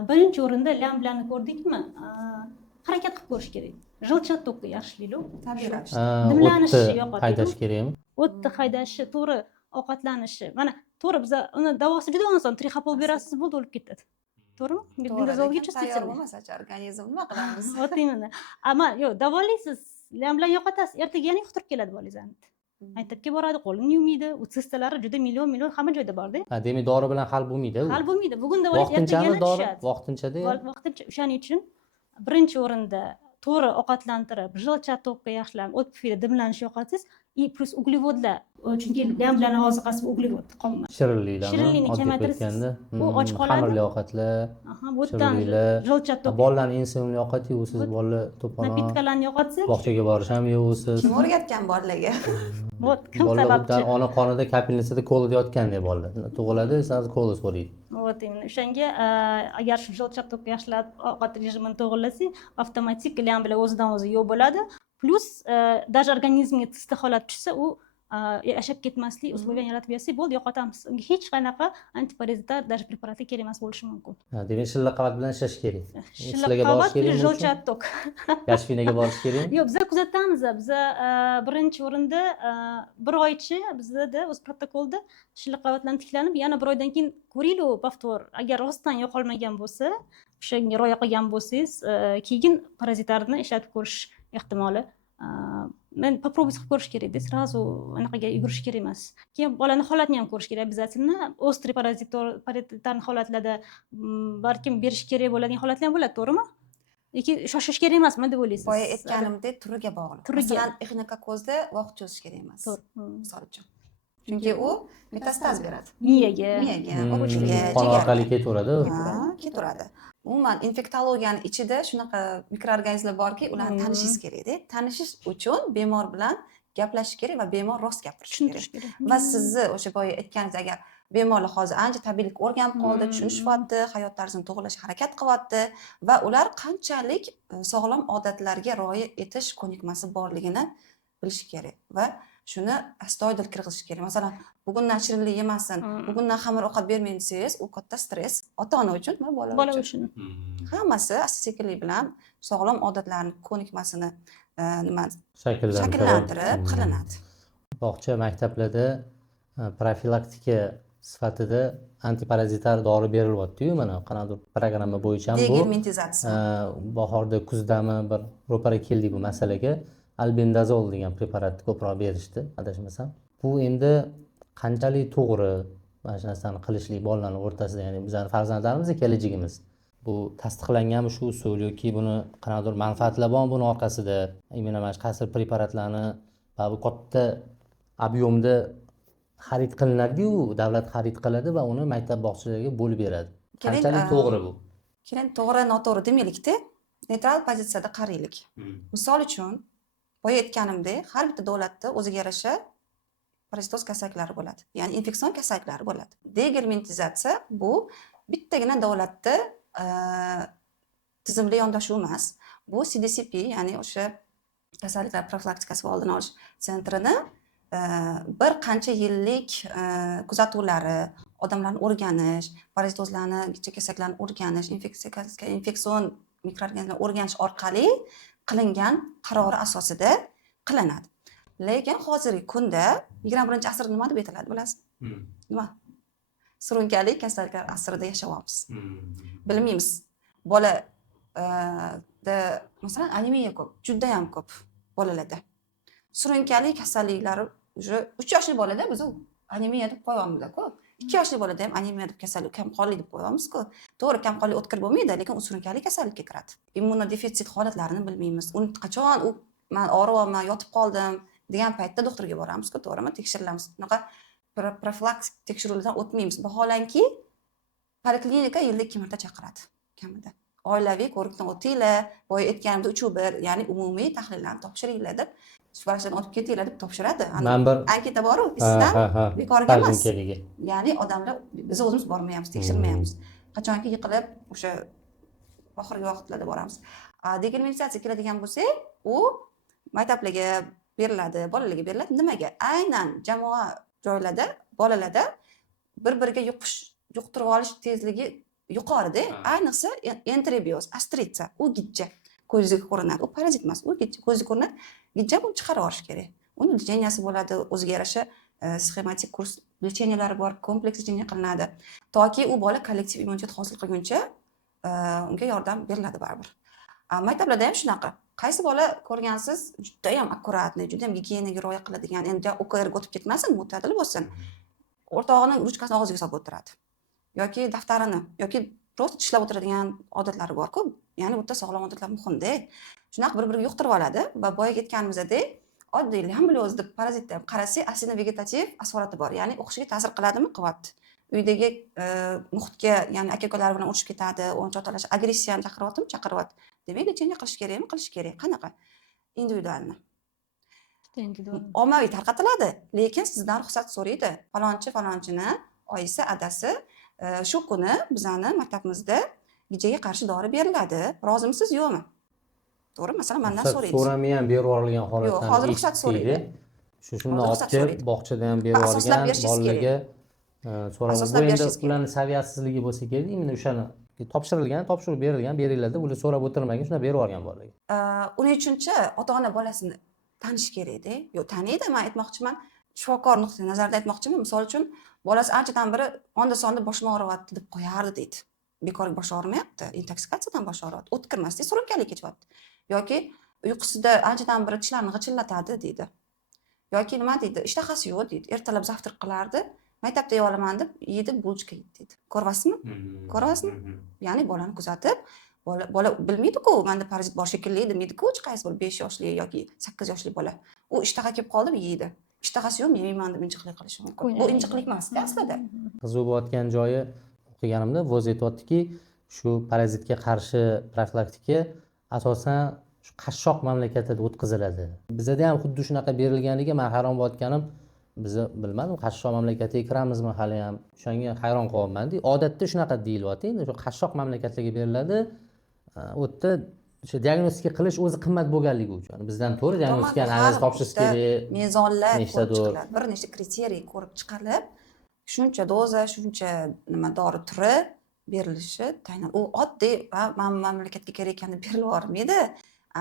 Birinchi o'rinda lamblani ko'rdikmi? Harakat qilib ko'rish kerak. Jilcha to'qqa yaxshilaydi. Tabiiy ravishda. Dimlanishi yo'qotadi. Haydash kerakmi? O'tni haydashi, to'g'ri ovqatlanishi. Mana to'g'ri biz uni davosi juda oson. Trixapol berasiz, bo'ldi o'lib ketadi. To'g'rimi? Bendazolgacha tayyor bo'lmasa-chi organizm nima qilamiz? O'tayman. Ammo yo'q, davolaysiz. Lam bilan yo'qotasiz, ertaga yana yuqtirib keladi bolangizni. Maktabga boradi, qo'lini yuvmaydi. U sistalari juda million hamma joyda bor-da. Demak, dori bilan hal bo'lmaydi. Hal bo'lmaydi. Bugun davolaysiz, ertaga yana tushadi. Vaqtinchada. Vaqtincha. O'shaning uchun birinchi o'rinda to'g'ri ovqatlantirib, jilcha to'qqa yaxshilab, o't pufida dimlanish yo'qotasiz. Plus uglevodlar. Chunki lamlarning oziqasi uglevod qolmas. Shirinlikni kamaytirasiz. Bu och qoladi. Xamirli ovqatlar. Bu yerdan jilcha to'q. Bolalarning insulini yo'qotib, siz bolalar to'polon. Napitkalarni yo'qotsa, bog'chaga borish ham yo'qsiz. Kim o'rgatgan bolalarga? Kim sababchi? Ona qonida kapilnisida kolida yotgandek bolalar. Tug'iladi, siz kola so'raydi. O'shanga agar shu jilcha to'qqa yaxshilab ovqat rejimini to'g'irlasak, avtomatik lam bilan o'zidan o'zi yo'q bo'ladi. Plus даже organizmga tista holat tushsa, u yashab ketmaslik uslubidan yaratib bersak, bo'ldi, yo'qotamiz. Unga hech qanaqa antiparazitar даже preparatlar kerak emas bo'lishi mumkin. Demak, shilliq qavat bilan ishlash kerak. Shilliq qavat plus jilcha to'q. Yashvinaga borish kerak. Yo'q, biz kuzatamiz. Biz birinchi o'rinda bir oycha bizda o'z protokolda shilliq qavatlarni tiklanib, yana bir oydan keyin ko'ringlar, повтор. Agar rostdan yo'qolmagan bo'lsa, o'shanga rioya qilgan bo'lsangiz, keyin parazitlarni ishlatib ko'rish ehtimoli men попробовать qilib ko'rish kerak-da, sразу anaqaga yugurish kerak emas. Keyin bolani holatini ham ko'rish kerak, обязательно. Ostriy parazitarni holatlarda balkim berish kerak bo'ladigan holatlar ham bo'ladi, to'g'rimi? Lekin shoshish kerak emasmi deb o'ylaysiz? Boya aytganimdek, turiga bog'liq. Masalan, ixinokokozda vaqt cho'zish kerak emas. Misol uchun. Chunki u metastaz beradi. Miyaga, o'pkaga, qon orqali ketaveradi. Ketaveradi. Umuman infektologiyani ichida shunaqa mikroorganizmlar borki, ularni tanishingiz kerak-da. Tanishish uchun bemor bilan gaplashish kerak va bemor rost gapirishi kerak. Va sizni o'sha boya aytganingiz, agar bemorlar hozir ancha tabiiylik o'rganib qoldi, tushunishyapti, hayot tarzini to'g'irlashga harakat qilyapti va ular qanchalik sog'lom odatlarga rioya etish ko'nikmasi borligini bilish kerak va shuni astoydil kirg'izish kerak. Masalan, bugundan shirinlik yemasin, bugundan xamir ovqat bermang desangiz, u katta stress ota-ona uchun va bola uchun. Hammasi asta-sekinlik bilan sog'lom odatlarni ko'nikmasini shakllantirib qilinadi. Bog'cha maktablarda profilaktika sifatida antiparazitar dori berilyapti-yu, mana qanaqadir programma bo'yicha ham bu degermentizatsiya. Bahorda, kuzdami bir ro'para keldik bu masalaga. Albendazol degan preparatni ko'proq berishdi, adashmasam. Bu endi qanchalik to'g'ri mana shu narsani qilishlik bolalarning o'rtasida, ya'ni bizning farzandlarimizning kelajagimiz. Bu tasdiqlanganmi shu usul yoki buni qanaqadir manfaatlar bormi buni orqasida? Imенно mana shu qaysi preparatlarni bu katta ob'yomda xarid qilinadi-yu, davlat xarid qiladi va uni maktab bog'chalarga bo'lib beradi. Qanchalik to'g'ri bu? Keling, to'g'ri, noto'g'ri demaylik-da, neytral pozitsiyada qaraylik. Misol uchun, boya aytganimdek, har bitta davlatda o'ziga yarasha parazitoz kasalliklari bo'ladi. Ya'ni infeksion kasalliklari bo'ladi. Degermentizatsiya bu bittagina davlatda tizimli yondashuv emas. Bu CDCP, ya'ni o'sha kasalliklar profilaktikasi va oldini olish sentrini bir qancha yillik kuzatuvlari, odamlarni o'rganish, parazitozlarni, kasalliklarni o'rganish, infeksion mikroorganizmlarni o'rganish orqali qilingan qarori asosida qilinadi. Lekin hozirgi kunda 21-asr nima deb aytiladi bilasizmi? Nima? Surunkali kasalliklar asrida yashayapmiz. Bilmaymiz. Bola masalan anemiya ko'p, juda ham ko'p bolalarda. Surunkali kasalliklari уже 3 yoshli bolada biz anemiya deb qo'yamiz-ku. 2 yoshli bolada ham anemiya deb kasallik, kamqonlik deb qo'yamiz-ku. To'g'ri, kamqonlik o'tkir bo'lmaydi, lekin u surunkali kasallikka kiradi. Immunodefitsit holatlarini bilmaymiz. Uni qachon men og'riyapman, yotib qoldim degan paytda doktorga boramiz-ku, to'g'rimi? Tekshirilamiz. Bunaqa profilaktik tekshiruvlardan o'tmaymiz. Vaholanki poliklinika yilda 2 marta chaqiradi kamida. Oilaviy ko'rikdan o'tinglar, boya aytganimda 3-1, ya'ni umumiy tahlillarni topshiringlar deb, shifoxonadan olib ketinglar deb topshiradi. Anketa bor-ku, sizdan bekorga emas. Ya'ni odamlar biz o'zimiz bormayapmiz, tekshirmayapmiz. Qachonki yiqilib o'sha oxirgi vaqtlarda boramiz. Degeneratsiya keladigan bo'lsak, u maktablarga beriladi, bolalarga beriladi. Nimaga? Aynan jamoa joylarda bolalarda bir-biriga yuqtirib olish tezligi yuqorida, ayniqsa enterobioz, astritsa, u gijja ko'zga ko'rinadi. U parazit emas, u gijja ko'zga ko'rinadi. Gijja buni chiqarib olish kerak. Uni lечениyasi bo'ladi, o'ziga yarasha sxematik kurs lечениялari bor, kompleks lечение qilinadi. Toki u bola kollektiv immunitet hosil qilguncha unga yordam beriladi baribir. Maktablarda ham shunaqa. Qaysi bola ko'rgansiz, juda ham akkuratni, juda ham gigiyenaga rioya qiladigan, endi OKRga o'tib ketmasin, mo'tadil bo'lsin. O'rtog'ining ruchkasini og'ziga solib o'tiradi. Yoki daftarini, yoki просто tishlab o'tiradigan odatlari bor-ku. Ya'ni bu yerda sog'lom odatlar muhimda. Shunaqa bir-biriga yuqtirib oladi va boyaga aytganimizdek, oddiy lambliozda parazitda qarasi aslida vegetativ asorati bor. Ya'ni o'qishiga ta'sir qiladimi? Qilyapti. Uydagi muhitga, ya'ni aka-ukalar bilan urushib ketadi, o'yinchoq talash, agressiyani chaqiryaptimi? Chaqiryapti. Demak, lecheniya qilish kerakmi? Qilish kerak. Qanaqa? Individualni. Ommaviy tarqatiladi, lekin sizdan ruxsat so'raydi. Falonchini oyisi, adasi shu kuni bizani maktabimizda gijjaga qarshi dori beriladi. Rozimisiz, yo'qmi? To'g'ri, masalan, mendan so'raydi. So'ramay ham berib yuborilgan holatlarni. Yo'q, hozir ruxsat so'raydi. Shuni olib kelib bog'chada ham berib yuborgan bolalarga so'rab. Bu endi ularning saviyasizligi bo'lsa kerak, endi o'shani topshirib berilgan, beringlar deb ular so'rab o'tirmagan, shunday berib yuborgan bolalarga. Uning uchunchi ota-ona bolasini tanish kerak-da. Yo'q, taniydi, men aytmoqchiman, shifokor nuqtai nazardan aytmoqchiman. Misol uchun, bolasi anchadan beri onda-sonda boshim og'riyapti deb qo'yardi deydi. Bekorga bosh og'rimayapti, intoksikatsiyadan bosh og'riyapti, o'tkir emas, surunkali kechyapti. Yoki uyqusida anchadan beri tishlarini g'ijillatadi deydi. Yoki nima deydi? Ishtahasi yo'q deydi. Ertalab zavtrak qilardi, maktabda yeb olaman deb yeydi, bulchka yeydi deydi. Ko'ryapsizmi? Ko'ryapsizmi? Ya'ni bolani kuzatib, bola bilmaydi-ku, menda parazit bor shekilli demaydi-ku, hech qaysi bola 5 yoshli yoki 8 yoshli bola. U ishtaha kelib qoldi, yeydi. Ishtahasi yo'q, yeyman deb injiqlik qilishi mumkin. Bu injiqlik emas aslida. Qiziq bo'layotgan joyi o'qiganimda voz aytayotdiki, shu parazitga qarshi profilaktika asosan shu qashshoq mamlakatida o'tkaziladi. Bizda ham xuddi shunaqa berilganiga men hayron bo'layotganim, bizni bilmadim, qashshoq mamlakatga kiramizmi hali ham. O'shanga hayron qolyapman-da. Odatda shunaqa deyilyapti, endi shu qashshoq mamlakatlarga beriladi. U yerda o'sha diagnostika qilish o'zi qimmat bo'lganligi uchun. Bizdan to'g'ri diagnostikani analiz topshirish kerak. Mezonlar ko'rib chiqiladi. Bir nechta kriteriy ko'rib chiqilib, shuncha doza, shuncha nima dori turi berilishi tayin. U oddiy mamlakatga kerak ekan deb berilib yubormaydi.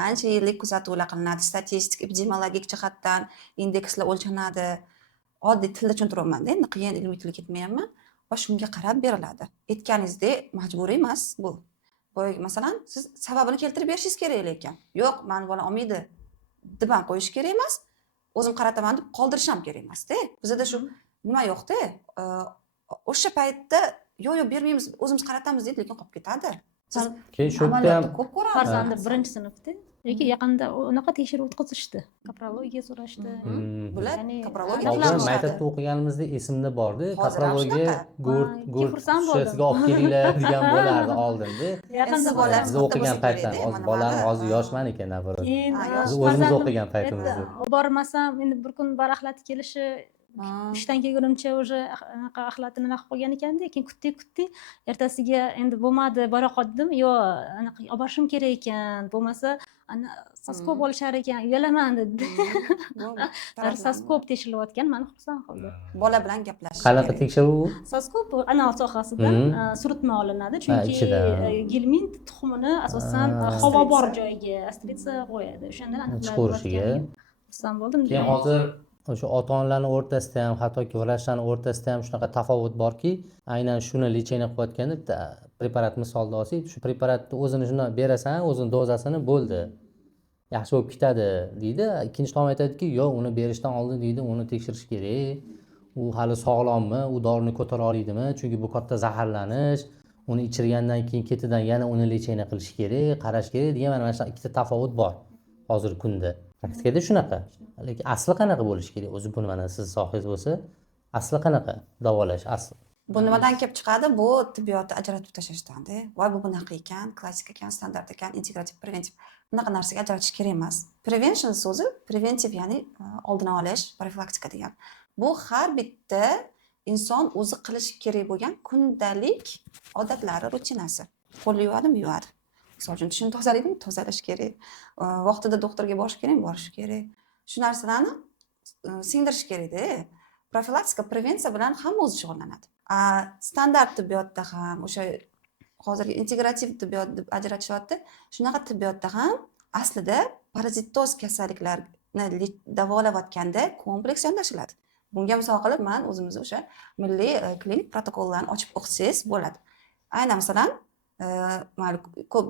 Ancha yillik kuzatuvlar qilinadi, statistik, epidemiologik jihatdan indekslar o'lchanadi. Oddiy tilda tushuntiryapman-da, endi qiyin ilmiy tilga ketmayapman va shunga qarab beriladi. Aytganingizdek, majburiy emas bu. Boyaga masalan, siz sababini keltirib berishingiz kerak lekin. Yo'q, meni bola olmaydi deb ham qo'yish kerak emas. O'zim qarataman deb qoldirish ham kerak emas-da. Bizda shu nima yo'q-da. O'sha paytda yo'q bermaymiz, o'zimiz qaratamiz deydi, lekin qolib ketadi. Keyin shu yerda ham ko'p ko'ramiz. Farzandi 1-sinfda, lekin yaqinda unaqa tekshiruv o'tkazishdi. Kaprologiya so'rashdi. Bular Ya'ni kaprologiya oldin maktabda o'qiganimizda esimda bordi. Kaprologiya go'rt shishasiga olib kelinglar degan bo'lardi oldinda. Yaqinda Biz o'qigan paytda, hozir bolalar hozir yoshman ekan, nazorat. Biz o'zimiz o'qigan paytimizda. Bormasam, endi bir kun baraxlat kelishi ishdan kelgunimcha уже anaqa axlatini naqib qo'ygan ekanda, keyin kutdik. Ertasiga endi bo'lmadi, bora qoldim. Yo, anaqa olib borishim kerak ekan. Bo'lmasa, ana soskop olishar ekan uyalaman dedi. Bu Soskop tekshilayotgan mani xursand qildi. bola bilan gaplashish qanaqa kerak. tekshiruv u? Soskop bu anal sohasidan suritma olinadi, chunki ichida. gelmin tuxumini asosan havo bor joyga astrisa qo'yadi. O'shandan Chiqarishiga. xursand bo'ldim. Keyin hozir o'sha ota-onalarning o'rtasida ham, hattoki vrachlarning o'rtasida ham shunaqa tafovut borki, aynan shuni lecheniya qilayotganda bitta preparat misolida olsak, shu preparatni o'zini shuni berasan, o'zini dozasini bo'ldi. Yaxshi bo'lib ketadi deydi. Ikkinchi tomon aytadiki, yo'q, uni berishdan oldin deydi, uni tekshirish kerak. U hali sog'lommi, u dorini ko'tara olaydimi? Chunki bu katta zaharlanish. Uni ichirgandan keyin ketidan yana uni lecheniya qilish kerak, qarash kerak degan mana shu ikkita tafovut bor hozirgi kunda. Praktikada shunaqa. Lekin asli qanaqa bo'lishi kerak? O'zi buni mana siz sohangiz bo'lsa, asli qanaqa davolash asli? Bu nimadan kelib chiqadi? Bu tibbiyotni ajratib tashlashdan-da. Voy bu bunaqa ekan, klassik ekan, standart ekan, integrativ, preventiv. Bunaqa narsaga ajratish kerak emas. Prevention so'zi preventiv, ya'ni oldini olish, profilaktika degan. Bu har bitta inson o'zi qilishi kerak bo'lgan kundalik odatlari, rutinasi. Qo'lni yuvadimi? Yuvadi. Misol uchun tishini tozalaydimi? Tozalash kerak. Vaqtida doktorga borish kerak, borish kerak. Shu narsalarni singdirish kerak-da. Profilaktika, prevensiya bilan hamma o'zi shug'ullanadi. Standart tibbiyotda ham, o'sha hozirgi integrativ tibbiyot deb ajratishyapti. Shunaqa tibbiyotda ham aslida parazitoz kasalliklarni davolayotganda kompleks yondashiladi. Bunga misol qilib men o'zimizni o'sha milliy klinik protokollarni ochib o'qisangiz bo'ladi. Aynan masalan, ko'p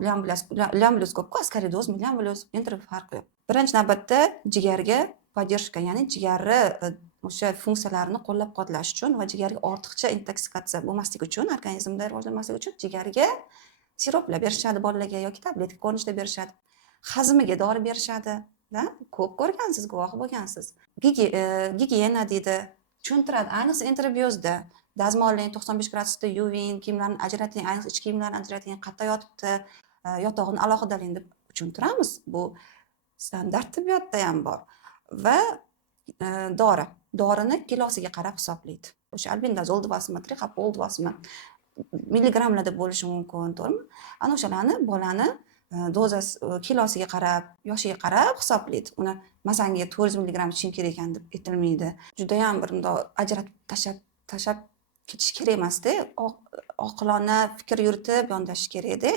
lyamblyuz ko'p-ku, askaridoz, lyamblyuz, entri farqi yo'q. Birinchi navbatda jigarga podдержка, ya'ni jigarni o'sha funksiyalarini qo'llab-quvvatlash uchun va jigarga ortiqcha intoksikatsiya bo'lmasligi uchun, organizmda rivojlanmasligi uchun jigarga siroplar berishadi bolalarga yoki tabletka ko'rinishida berishadi. Hazmiga dori berishadi. Ko'p ko'rgansiz, guvoh bo'lgansiz. Gigiyena deydi, tushuntiradi. Ayniqsa interbyozda dazmollang 95 gradusda yuving, kiyimlarni ajrating, ayniqsa ichki kiyimlarni ajrating, qayerda yotibdi, yotog'ini alohidalang deb tushuntiramiz. Bu standart tibbiyotda ham bor. Va dorini kilosiga qarab hisoblaydi. O'sha albendazol dvosmi, trixapol dvosmi milligramlarda bo'lishi mumkin, to'g'rimi? Ana o'shalarni bolani dozasi kilosiga qarab, yoshiga qarab hisoblaydi. Uni masanga 400 milligram ichish kerak ekan deb aytilmaydi. Juda ham bir bundoq ajratib tashab ketish kerak emas-da. Oqilona fikr yuritib yondashish kerak-da.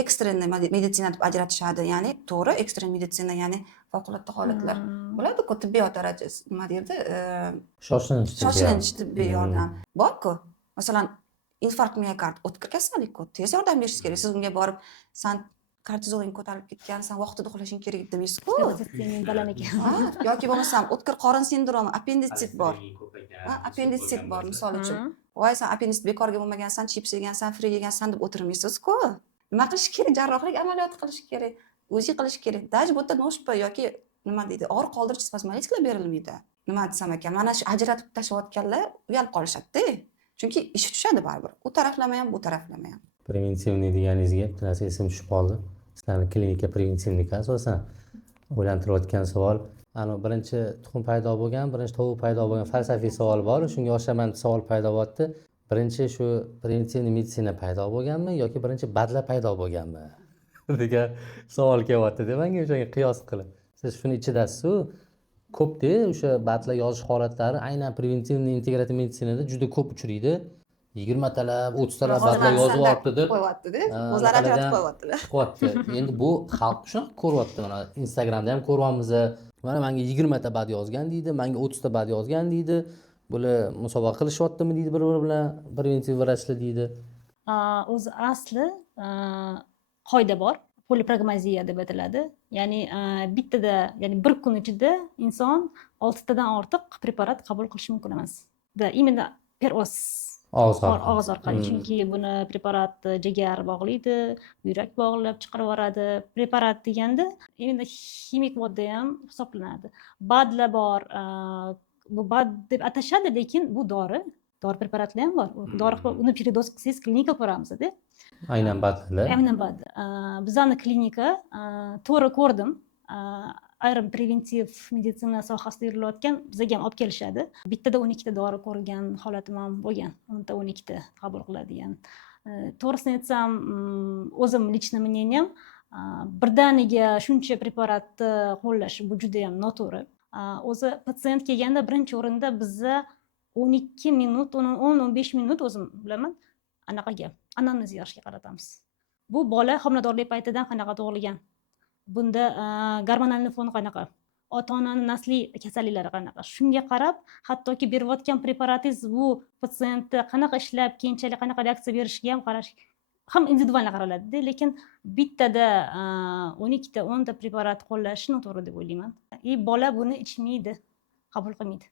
Ekstrenniy meditsina deb ajratishadi. Ya'ni to'g'ri, ekstren meditsina, ya'ni favqulodda holatlar. Bo'ladi-ku, tibbiyot darajasi, nima deydi? Shoshilinch tibbiy yordam. Bor-ku. Masalan, infarkt miokard o'tkir kasallik-ku. Tez yordam berish kerak. Siz unga borib, san kortizoling ko'tarilib ketgan, sen vaqtida uxlashing kerak demaysiz-ku. Yoki bo'lmasam o'tkir qorin sindromi, appenditsit bor. Appenditsit bor misol uchun. Voy, sen appenditsit bekorga bo'lmagansan, chips yegansan, fri yegansan deb o'tirmaysiz-ku. Nima qilish kerak? Jarrohlik amaliyoti qilish kerak. O'zi qilish kerak. Daj bo'ta noshpa yoki nima deydi? Og'ir qoldiruvchi spazmolitiklar berilmaydi. Nima desam ekan? Mana shu ajratib tashlayotganlar uyalib qolishadi-da. Chunki ish tushadi baribir. U taraflama ham, bu taraflama ham. Preventivniy deganingizga bitta narsa esim tushib qoldi. Sizlarning klinika preventivniki asosan o'ylantirayotgan savol. Birinchi tuxum paydo bo'lgan, birinchi tovuq paydo bo'lgan falsafiy savol bor. Shunga o'xshagan savol paydo bo'lyapti. Birinchi shu preventivniy meditsina paydo bo'lganmi yoki birinchi badla paydo bo'lganmi degan savol kelyapti-da menga o'shanga qiyos qilib. Siz shuni ichidasiz-ku. Ko'pda o'sha badla yozish holatlari aynan preventivniy integrativ meditsinada juda ko'p uchraydi. 20 talab, 30 talab badla yozyapti deb qo'yapti-da. O'zlari ajratib qo'yaptilar. Chiqyapti. Endi bu xalq shunaqa ko'ryapti. Mana Instagramda ham ko'ryapmiz. Mana menga 20 ta bad yozgan deydi, menga 30 ta bad yozgan deydi. Bular musobaqa qilishyaptimi deydi bir-biri bilan, preventiv vrachlar deydi. O'zi asli qoida bor. Polipragmaziya deb aytiladi. Ya'ni bittada, ya'ni bir kun ichida inson 6 tadan ortiq preparat qabul qilishi mumkin emas. Именно перос og'iz orqali. Chunki buni preparat jigar bog'laydi, yurak bog'lab chiqarib yuboradi. Preparat deganda endi ximik modda ham hisoblanadi. Badlar bor, bu bad deb atashadi, lekin bu dori preparatlar ham bor. Dori uni perdoz qilsangiz klinika ko'ramizda. Aynan badlar. Aynan bad. Bizani klinika to'g'ri ko'rdim. Ayrim preventiv meditsina sohasida yurilayotgan bizga ham olib kelishadi. Bittada 12 ta dori ko'rilgan holatim ham bo'lgan. 12 ta qabul qiladigan. To'g'risini aytsam, o'zim личный мнением birdaniga shuncha preparatni qo'llash bu juda ham noto'g'ri. O'zi patsient kelganda birinchi o'rinda biza 12 minut, 10-15 minut o'zim bilaman, anaqaga anamnez yig'ishga qaratamiz. Bu bola homiladorlik paytidan qanaqa tug'ilgan, bunda gormonal fon qanaqa, ota-onani nasliy kasalliklari qanaqa, shunga qarab hattoki berayotgan preparatingiz bu patsiyentni qanaqa ishlab, keyinchalik qanaqa reaksiya berishiga ham qarash ham individual qaraladi, lekin bittada 12 ta 10 ta preparat qo'llash noto'g'ri deb o'ylayman. Bola buni ichmaydi, qabul qilmaydi.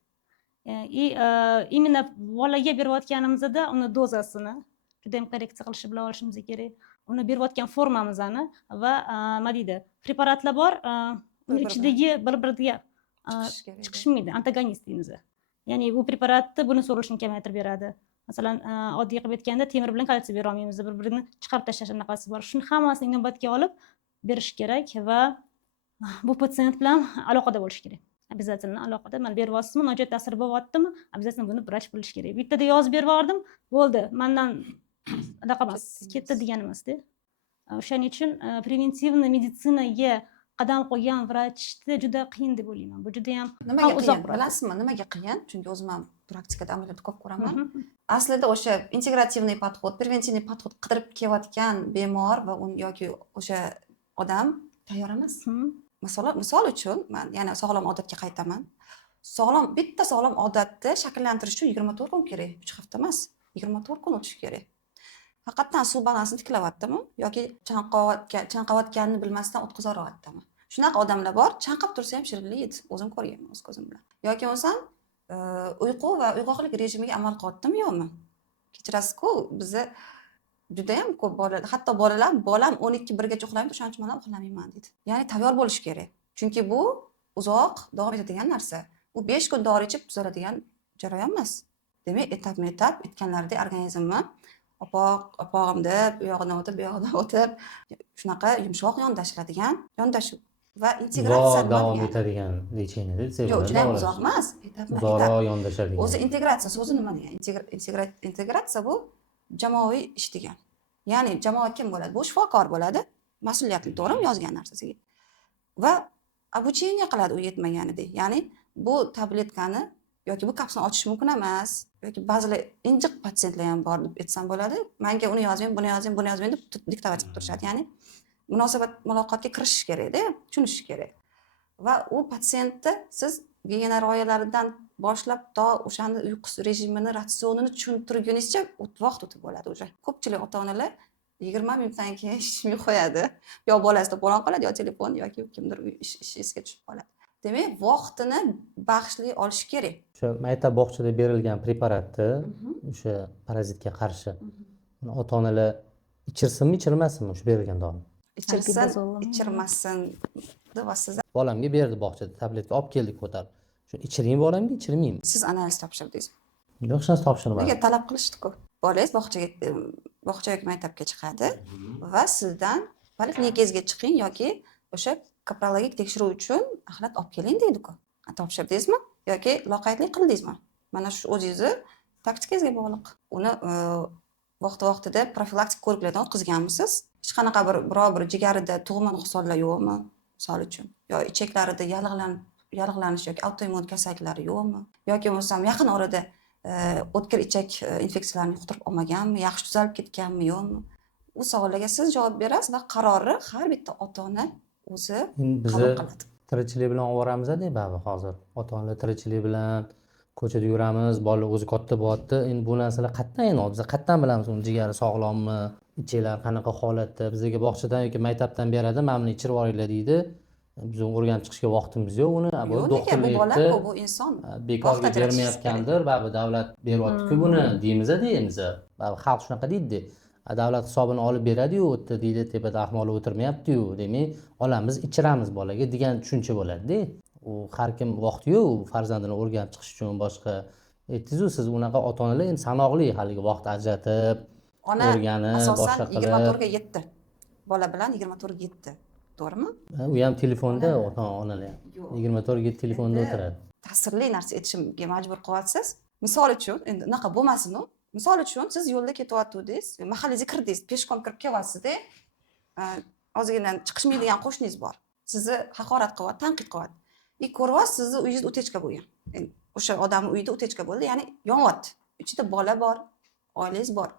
Именно bolaga berayotganimizda uni dozasini juda ham korreksiya qilishni bila olishimiz kerak. Uni berayotgan formamizni va nima deydi, preparatlar bor, uni ichidagi bir-biriga chiqishmaydi, antagonist deymiz. Ya'ni bu preparatni buni so'rilishini kamaytirib beradi. Masalan, oddiy qilib aytganda temir bilan kalsiy bera olmaymiz, bir-birini chiqarib tashlash anaqasi bor. Shuni hammasini inobatga olib berish kerak va bu patsient bilan aloqada bo'lish kerak. Обязательно aloqada. Men beryapsizmi, nojo'ya ta'sir bo'lyaptimi? Обязательно buni vrach bilish kerak. Bittada yozib berib yubordim, bo'ldi. Mendan anaqa emas, ketdi degan emasda. O'shaning uchun preventivniy meditsinaga qadam qo'ygan vrachni juda qiyin deb o'ylayman. Bu juda ham nimaga qiyin bilasizmi? Nimaga qiyin? Chunki o'zim ham praktikada amaliyotda ko'p ko'raman. Aslida o'sha integrativniy podxod, preventivniy podxod qidirib kelayotgan bemor va yoki o'sha odam tayyor emas. Misol uchun, men yana sog'lom odatga qaytaman. Bitta sog'lom odatni shakllantirish uchun 24 kun kerak, 3 hafta emas, 24 kun o'tish kerak. Faqatdan suv balansini tiklavyaptimi yoki chanqayotganini bilmasdan o'tkazib yuryaptimi? Shunaqa odamlar bor, chanqab tursa ham shirinlik yeydi. O'zim ko'rganman o'z ko'zim bilan. Yoki bo'lsam uyqu va uyg'oqlik rejimiga amal qilyaptimi yo'qmi? Kechirasiz-ku, bizni juda ham ko'p bolalar, hatto bolalar, bolam 12-1gacha uxlaydi, o'shaning uchun men ham uxlamayman deydi. Ya'ni tayyor bo'lish kerak. Chunki bu uzoq davom etadigan narsa. U 5 kun dori ichib tuzaladigan jarayon emas. Demak, etap-etap aytganlaridek organizmni opog'im deb, u yog'idan o'tib, bu yog'idan o'tib, shunaqa yumshoq yondashuv va integratsiya davom etadigan lecheniya desa yo'q, juda ham uzoq emas. Uzoqroq yondashadigan. O'zi integratsiya so'zi nima degan? Integratsiya bu jamoaviy ish degan. Ya'ni jamoat kim bo'ladi? Bu shifokor bo'ladi. Mas'uliyatli, to'g'rimi, yozgan narsasiga. Va обучение qiladi u yetmaganidek. Ya'ni bu tabletkani yoki bu kapsulani ochish mumkin emas, yoki ba'zilar injiq patsientlar ham bor deb aytsam bo'ladi. Menga uni yozmang, buni yozmang, buni yozmang deb diktovat qilib turishadi. Ya'ni munosabat muloqotga kirishish kerak-da, tushunish kerak. Va u patsientni siz gigiyena rioyalaridan boshlab to o'shani uyqu rejimini, ratsionini tushuntirgunizcha vaqt o'tib bo'ladi o'sha. Ko'pchilik ota-onalar 20 minutdan keyin ishni qo'yadi. Yo bolasida bo'lib qoladi, yo telefon yoki kimdir ish esiga tushib qoladi. Demak, vaqtini bag'ishlay olish kerak. O'sha maktab bog'chada berilgan preparatni o'sha parazitga qarshi ota-onalar ichirsinmi, ichirmasinmi o'sha berilgan dorini? Ichirsin, ichirmasin deb siz bolamga berdi bog'chada, tabletka olib keldik ko'tarib. Shu ichiring bolamga, ichirmaymi? siz analiz topshirdingiz. Yo'q, shunday topshirmadim. Nega talab qilishdi-ku? Bolangiz bog'cha yoki maktabga chiqadi va sizdan poliklinikangizga chiqing yoki o'sha kaprologik tekshiruv uchun axlat olib keling deydi-ku. Topshirdingizmi yoki loqaydlik qildingizmi? Mana shu o'zingizni taktikangizga bog'liq. Uni vaqti-vaqtida profilaktik ko'riklardan o'tkazganmisiz? Hech qanaqa biror bir jigarida tug'ma nuqsonlar yo'qmi? Misol uchun, yo ichaklarida yallig'lanish yoki autoimmun kasalliklari yo'qmi? Yoki bo'lsam yaqin orada o'tkir ichak infeksiyalarini yuqtirib olmaganmi, yaxshi tuzalib ketganmi yo'qmi? Bu savollarga siz javob berasiz va qarorni har bitta ota-ona o'zi qabul qiladi. Tirikchilik bilan oboramiz-da, baribir hozir. Ota-onalar tirikchilik bilan ko'chada yuramiz, bola o'zi katta bo'lyapti. Endi bu narsalar qayerdan endi biz qayerdan bilamiz uni jigari sog'lommi, ichaklar qanaqa holatda? Bizga bog'chadan yoki maktabdan beradi, mana buni ichirib olinglar deydi. Biz o'rganib chiqishga vaqtimiz yo'q uni. Bu doktorlar bola, bu inson. Bekorga bermayotgandir, baribir davlat beryapti-ku buni deymiz-da, deymiz. Baribir xalq shunaqa deydi. Davlat hisobini olib beradi-yu, u yerda deydi, tepada ahmoqlar o'tirmayapti-yu, demak, olamiz, ichiramiz bolaga degan tushuncha bo'ladi-da. U har kim vaqti yo'q farzandini o'rganib chiqish uchun boshqa. Aytdingiz-ku, siz unaqa ota-onalar endi sanoqli haligi vaqt ajratib, o'rganib, boshqa qilib. 24 ga yetdi. Bola bilan 24 ga yetdi. To'g'rimi? U ham telefonda ota-onalar. 24 ga telefonda o'tiradi. Ta'sirli narsa aytishimga majbur qilyapsiz. Misol uchun, endi unaqa bo'lmasin-ku. Misol uchun siz yo'lda ketyaptidingiz, mahallangizga kirdingiz, peshkom kirib kelyapsiz-da. ozgina chiqishmaydigan qo'shningiz bor, sizni haqorat qilyapti, tanqid qilyapti. Ko'ryapsiz, sizni uyingiz o'techka bo'lgan. O'sha odamni uyida o'techka bo'ldi, ya'ni yonyapti. Ichida bola bor, oilangiz bor.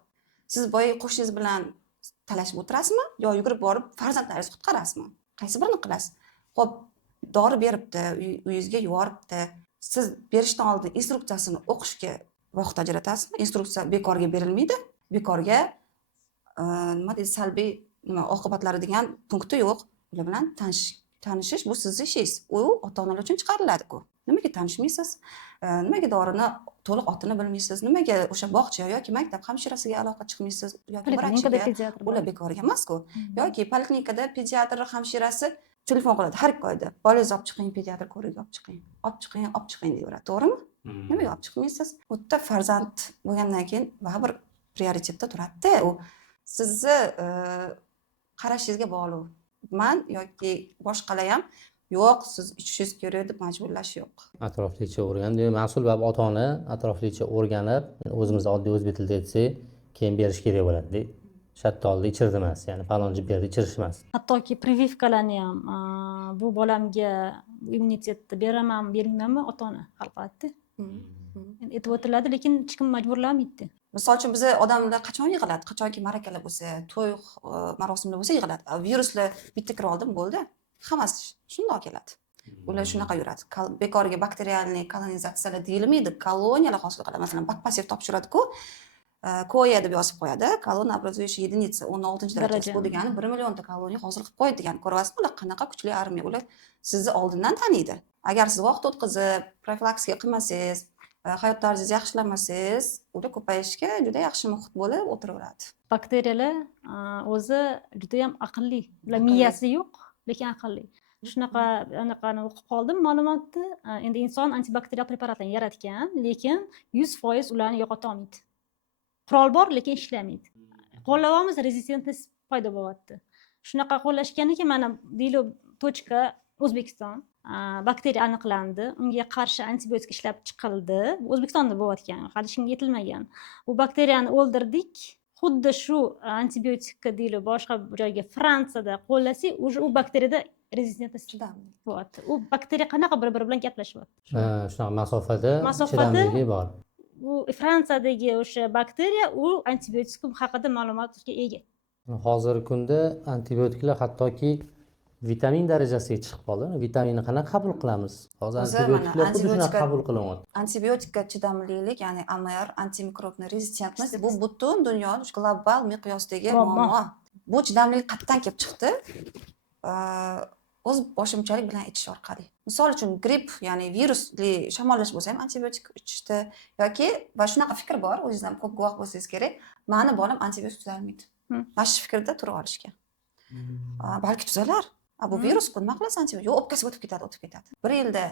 Siz boya qo'shningiz bilan talashib o'tirasizmi yo yugurib borib farzandlaringizni qutqarasizmi? Qaysi birini qilasiz? Xo'p, dori beribdi, uyingizga yuboribdi. Siz berishdan oldin instruksiyasini o'qishga vaqt ajratasizmi? Instruksiya bekorga berilmaydi. Bekorga nima deydi, salbiy oqibatlari degan punkti yo'q. Ular bilan tanishish bu sizning ishingiz. U ota-onalar uchun chiqariladi-ku. Nimaga tanishmaysiz? Nimaga dorini to'liq otini bilmaysiz? Nimaga o'sha bog'cha yoki maktab hamshirasiga aloqa chiqmaysiz yoki vrachga? Ular bekorga emas-ku. Yoki poliklinikada pediatr hamshirasi telefon qiladi har ikki oyda. Bolangizni olib chiqing, pediatr ko'rigiga olib chiqing. Olib chiqing deyaveradi, to'g'rimi? Nimaga olib chiqmaysiz? U yerda farzand bo'lgandan keyin baribir prioritetda turadi-da. U sizni qarashingizga bog'liq. Man yoki boshqalar ham yo'q, siz ichishingiz kerak deb majburlash yo'q. Atroflicha o'rgan. Demak, mas'ul va ota-ona atroflicha o'rganib, o'zimizda oddiy o'zbek tilida aytsak, keyin berish kerak bo'ladi. Shattolni ichirdi emas, ya'ni falonchi berdi, ichirish emas. Hattoki privivkalarni ham bu bolamga immunitetni beraman, bermaymanmi ota-ona hal qiladi. Aytib o'tiladi, lekin hech kim majburlamaydi. Misol uchun biz odamlar qachon yig'iladi? Qachonki ma'rakalar bo'lsa, to'y marosimlar bo'lsa yig'iladi. Viruslar bitta kirib oldim, bo'ldi. Hammasi shundoq keladi. Ular shunaqa yuradi. Bekorga bakterialniy kolonizatsiyalar deyilmaydi. Koloniyalar hosil qiladi. Masalan, bakpasiv topshiradi-ku, koya deb yozib qo'yadi. Koloniya образующая единица 16-darajasi. Bu degani 1 millionta koloniya hosil qilib qo'ydi degani. Ko'ryapsizmi, ular qanaqa kuchli armiya. Ular sizni oldindan taniydi. Agar siz vaqt o'tkazib, profilaktika qilmasangiz, hayot tarzingizni yaxshilamasangiz, ular ko'payishga juda yaxshi muhit bo'lib o'tiraveradi. Bakteriyalar o'zi juda ham aqlli. Ular miyasi yo'q, lekin aqlli. Shunaqa anaqani o'qib qoldim ma'lumotni. Endi inson antibakterial preparatlarni yaratgan, lekin 100% ularni yo'qota olmaydi. Qurol bor, lekin ishlamaydi. Qo'llayapmiz, rezistentность paydo bo'lyapti. Shunaqa qo'llashganiki, mana Dilo. O'zbekiston bakteriya aniqlandi, unga qarshi antibiotik ishlab chiqildi. O'zbekistonda bo'layotgan, hali hech kimga yetilmagan. Bu bakteriyani o'ldirdik. Xuddi shu antibiotikka deyli boshqa joyga Fransiyada qo'llasak, u bakteriyada rezistentность bo'lyapti. U bakteriya qanaqa bir-biri bilan gaplashyapti? Shunaqa masofada chidamligi bor. Bu Fransiyadagi o'sha bakteriya u antibiotik haqida ma'lumotga ega. Hozirgi kunda antibiotiklar hattoki vitamin darajasiga chiqib qoldi. Vitaminni qanaqa qabul qilamiz? Hozir antibiotiklar xuddi shunaqa qabul qilyapti. Antibiotikka chidamlilik, ya'ni AMR, antimikrobniy rezistentность, bu butun dunyo global miqyosdagi muammo. Bu chidamlilik qayerdan kelib chiqdi? O'z boshimchalik bilan ichish orqali. Misol uchun gripp, ya'ni virusli shamollash bo'lsa ham antibiotik ichishdi yoki va shunaqa fikr bor, o'zingiz ham ko'p guvoh bo'lsangiz kerak. Meni bolam antibiotik tuzalmaydi. Mana shu fikrda turib olishgan. Balki tuzalar. Bu virus-ku nima qilasiz antibiotik? Yo'q, o'pkasiga o'tib ketadi. 1 yilda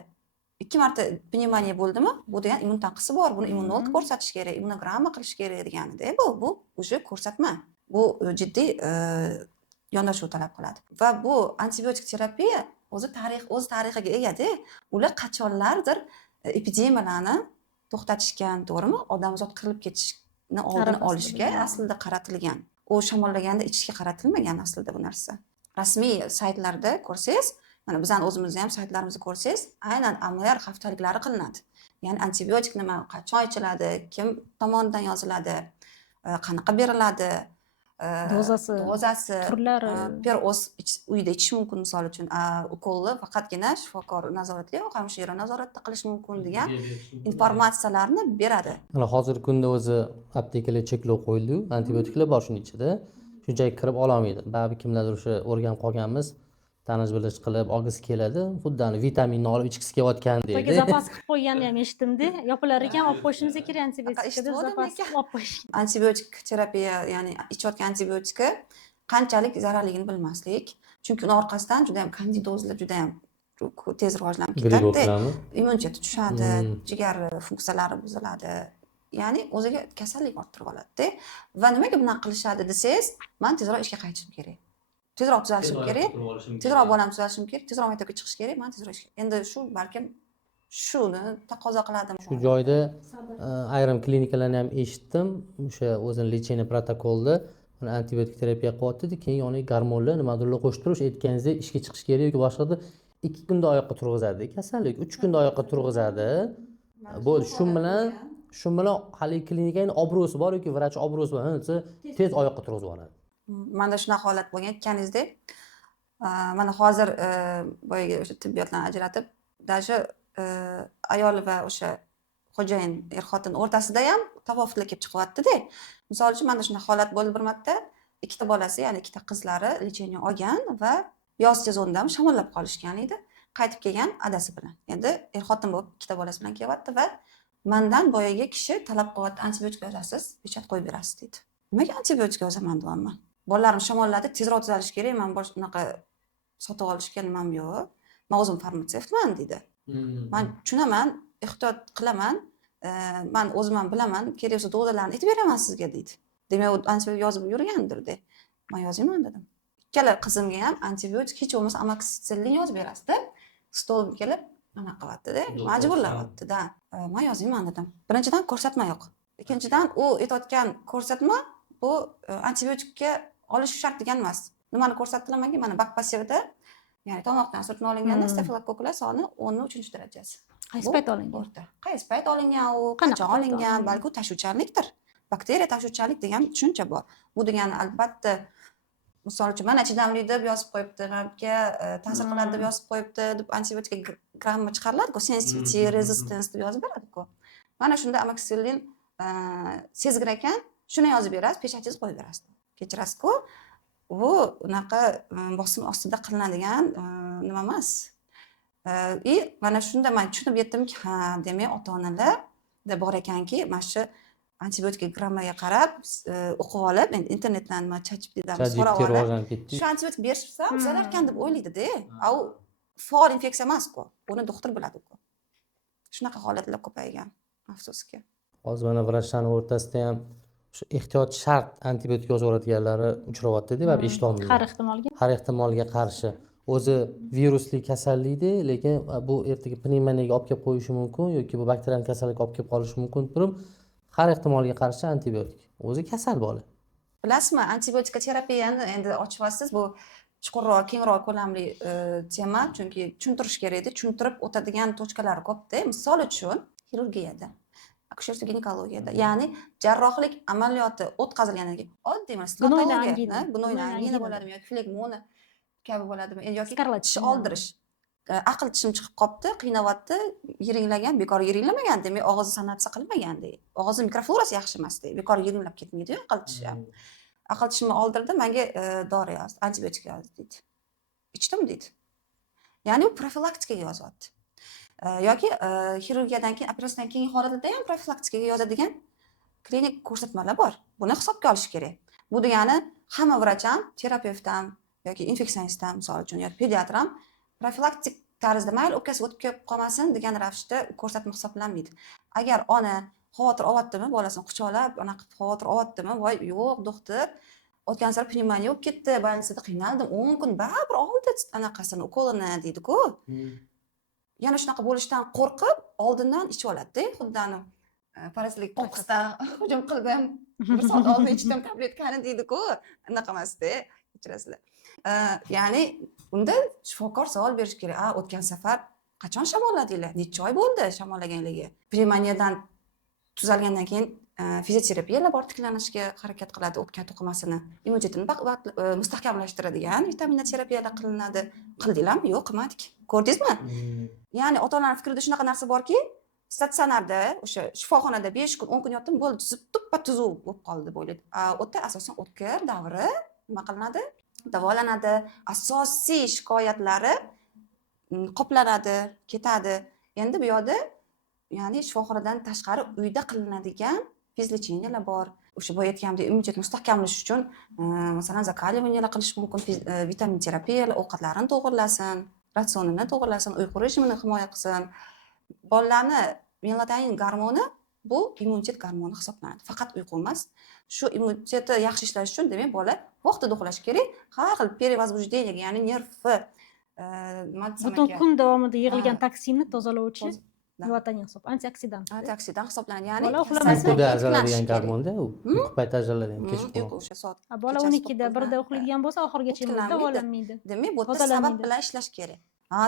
2 marta pnevmoniya bo'ldimi? Bu degan immun tanqisi bor. Buni immunolog ko'rsatish kerak, immunogramma qilish kerak deganda. Bu o'sha ko'rsatma. Bu jiddiy yondashuv talab qiladi. Va bu antibiotik terapiya o'z tarixiga ega-da. Ular qachonlardir epidemiyalarni to'xtatishgan, to'g'rimi? Odamzod qirilib ketishni oldini olishga aslida qaratilgan. U shamollaganda ichishga qaratilmagan aslida bu narsa. Rasmiy saytlarda ko'rsangiz, mana bizning o'zimizning ham saytlarimizni ko'rsangiz, aynan AMR haftaliklari qilinadi. Ya'ni antibiotik nima, qachon ichiladi, kim tomonidan yoziladi, qanaqa beriladi, dozasi, turlari, o'z uyida ichish mumkin, misol uchun, ukolni faqatgina shifokor nazoratida yo'q, hamshira nazoratida qilish mumkin degan informatsiyalarni beradi. Mana hozirgi kunda o'zi aptekalar cheklov qo'yildi, antibiotiklar bor shuning ichida. Shunchaki kirib ola olmaydi. Ba'zi kimlardir o'sha o'rganib qolganmiz, tanish bilish qilib olgisi keladi, xuddi vitaminni olib ichgisi kelayotgan deydi. Yoki zapas qilib qo'yganini ham eshitdim-da, yopilar ekan, olib qo'yishimiz kerak antibiotikka deb zapas qilib olib qo'yish. Antibiotik terapiya, ya'ni ichayotgan antibiotikka qanchalik zararligini bilmaslik. Chunki uning orqasidan juda ham kandidozlar juda ham tez rivojlanib ketadi. Immunitet tushadi, jigar funksiyalari buziladi. Ya'ni o'ziga kasallik orttirib oladi-da. Va nimaga bunaqa qilishadi desangiz, men tezroq ishga qaytishim kerak. Tezroq tuzalishim kerak. Tezroq bolam tuzalishim kerak. Tezroq maktabga chiqish kerak. Men tezroq ishga. Endi shu balkim shuni taqozo qiladi. Shu joyda ayrim klinikalarni ham eshitdim. O'sha o'zini lecheniya protokolida uni antibiotik terapiya qilyapti keyin yoniga gormonlar nimadirlar qo'shib turib aytganingizdek ishga chiqish kerak yoki boshqada 2 kunda oyoqqa turg'izadi kasallik 3 kunda oyoqqa turg'izadi bo'ldi shu bilan haligi klinikaning obro'si bor yoki vrach obro'si bor desa tez oyoqqa turg'izib yuboradi. Manda shunaqa holat bo'lgan aytganingizdek mana hozir boyagi o'sha tibbiyotlarni ajratib даже ayol va o'sha xo'jayin er xotin o'rtasida ham tafovutlar kelib chiqyapti-da. Misol uchun mana shunaqa holat bo'ldi bir marta. Ikkita bolasi, ya'ni ikkita qizlari lecheniya olgan va yoz sezonida shamollab qolishgan edi. Qaytib kelgan adasi bilan. Endi er xotin bo'lib ikkita bolasi bilan kelyapti va mendan boyagi kishi talab qilyapti, antibiotik yozasiz, pechat qo'yib berasiz dedi. Nimaga antibiotik yozaman deyapman. Bolalarim shamolladi, tezroq tuzalish kerak, men boshqa bunaqa sotib olishga nimam yo'q. Men o'zim farmatsevtman dedi. Men tushunaman, ehtiyot qilaman, men o'zim ham bilaman, kerak bo'lsa dozalarni aytib beraman sizga dedi. Demak, u antibiotik yozib yurgandir dedi. Men yozaman dedim. Ikkala qizimga ham antibiotik hech bo'lmasa amoksitillin yozib berasiz-da. Stolga kelib mana qilyapti-da, majburlayapti-da. Men yozaman dedim. Birinchidan ko'rsatma yo'q. Ikkinchidan u aytayotgan ko'rsatma bu antibiotikka olish shart degan emas. Nimani ko'rsatdilar menga? Mana bakpasivda, ya'ni tomoqdan surtma olinganda stafilokoklar soni 10-darajasi. Qaysi payt olingan? Qaysi payt olingan u, qachon olingan, balki u tashuvchanlikdir. Bakteriya tashuvchanlik degan tushuncha bor. Bu degani albatta misol uchun mana chidamli deb yozib qo'yibdi, menga ta'sir qiladi deb yozib qo'yibdi, deb antibiotikga gramma chiqariladi-ku, sensitivity, resistance deb yozib beradi-ku. Mana shunda amoksitillin sezgir ekan, shuni yozib berasiz, pechatingiz qo'yib berasiz. Kechirasiz-ku. Bu unaqa bosim ostida qilinadigan nima emas. Mana shunda men tushunib yetdimki, ha, demak ota-onalar bor ekanki, mana shu antibiotik grammaga qarab o'qib olib, endi internetdan nima ChatGPTdan so'rab olib, shu antibiotik berishsa uzalar ekan deb o'ylaydi-da. U faol infeksiya emas-ku. Uni doktor biladi-ku. Shunaqa holatlar ko'paygan, afsuski. Hozir mana vrachlarning o'rtasida ham shu ehtiyot shart antibiotik yozaveradiganlari uchrayapti-da, va eshitolmayman. Har ehtimolga qarshi. O'zi virusli kasallikda, lekin bu ertaga pnevmoniyaga olib kelib qo'yishi mumkin yoki bu bakterial kasallikka olib kelib qolishi mumkin turib, har ehtimolga qarshi antibiotik. O'zi kasal bola. Bilasizmi, antibiotika terapiyani endi ochyapsiz, bu chuqurroq, kengroq ko'lamli tema, chunki tushuntirish kerak edi, tushuntirib o'tadigan tochkalari ko'p-da. Misol uchun, xirurgiyada, akusherlik ginekologiyada, ya'ni jarrohlik amaliyoti o'tkazilgandan keyin oddiy gnoyli angina bo'ladimi yoki flegmona kabi bo'ladimi yoki tish oldirish. Aql tishim chiqib qopti, qiynayapti, yiringlagan, bekor yiringlamagan, demak og'izni sanatsiya qilmaganda. Og'izni mikroflorasi yaxshi emasdi, bekor yiringlab ketmaydi-yu aql tishi ham. Aql tishimni oldirdi, menga dori yozdi, antibiotik yozdi dedi. Ichdim dedi. Ya'ni u profilaktikaga yozyapti. Yoki xirurgiyadan keyin, operatsiyadan keyingi holatda ham profilaktikaga yozadigan klinik ko'rsatmalar bor. Buni hisobga olish kerak. Bu degani hamma vrach ham, terapevt ham yoki infeksionist ham, misol uchun, yoki pediatr ham profilaktik tarzda mayli o'pkasi o'tib kelib qolmasin degan ravishda ko'rsatma hisoblanmaydi. Agar ona xavotir olyaptimi, bolasini quchoqlab, anaqa xavotir olyaptimi, voy yo'q doktor, o'tgan safar pnevmoniya bo'lib ketdi, больницада qiynaldim, 10 kun baribir oldi anaqasini, ukolini deydi-ku. Yana shunaqa bo'lishidan qo'rqib, oldindan ichib oladi-da, xuddani parazitlik qo'qqisdan hujum qildim, bir soat oldin ichdim tabletkani deydi-ku. Anaqa emas-da, kechirasizlar. Ya'ni unda shifokor savol berish kerak. O'tgan safar qachon shamolladinglar? Necha oy bo'ldi shamollaganligi? Pnevmoniyadan tuzalgandan keyin fizioterapiyalar bor tiklanishga harakat qiladi, o'pka to'qimasini, immunitetini mustahkamlashtiradigan vitaminoterapiyalar qilinadi. Qildinglarmi? Yo'q, qilmadik. Ko'rdingizmi? Ya'ni ota-onalar fikrida shunaqa narsa borki, statsionarda, o'sha shifoxonada 5 kun, 10 kun yotdim, bo'ldi, tuppa-tuzuv bo'lib qoldi deb o'ylaydi. O'ta asosan o'tkir davri nima qilinadi? Davolanadi. Asosiy shikoyatlari qoplanadi, ketadi. Endi bu yoqda ya'ni shifoxonadan tashqari uyda qilinadigan fizlecheniyalar bor. O'sha boya aytganimdek immunitetni mustahkamlash uchun masalan zakaliyalar qilish mumkin, vitamin terapiyalar, ovqatlarini to'g'irlasin, ratsionini to'g'irlasin, uyqu rejimini himoya qilsin. Bolalarni melatonin gormoni bu immunitet gormoni hisoblanadi. Faqat uyqu emas. Shu immuniteti yaxshi ishlash uchun demak bola vaqtida uxlash kerak. Har xil perevozbуждениyaga, ya'ni nervi butun kun davomida yig'ilgan toksinni tozalovchi melatonin hisob antioksidant. antioksidant hisoblanadi. Ya'ni Bola uxlamasa- uyquda tiklanishi ajraladigan kerak. gormonda u uyqu payti ajraladigan Yo'q, kechqurun o'sha soat. Bola kechasi 12da 1da 9 uxlaydigan bo'lsa, oxirigacha immun tiklanmaydi. davolanmaydi. Demak, bu yerda Tozalanmaydi. sabab bilan ishlash kerak.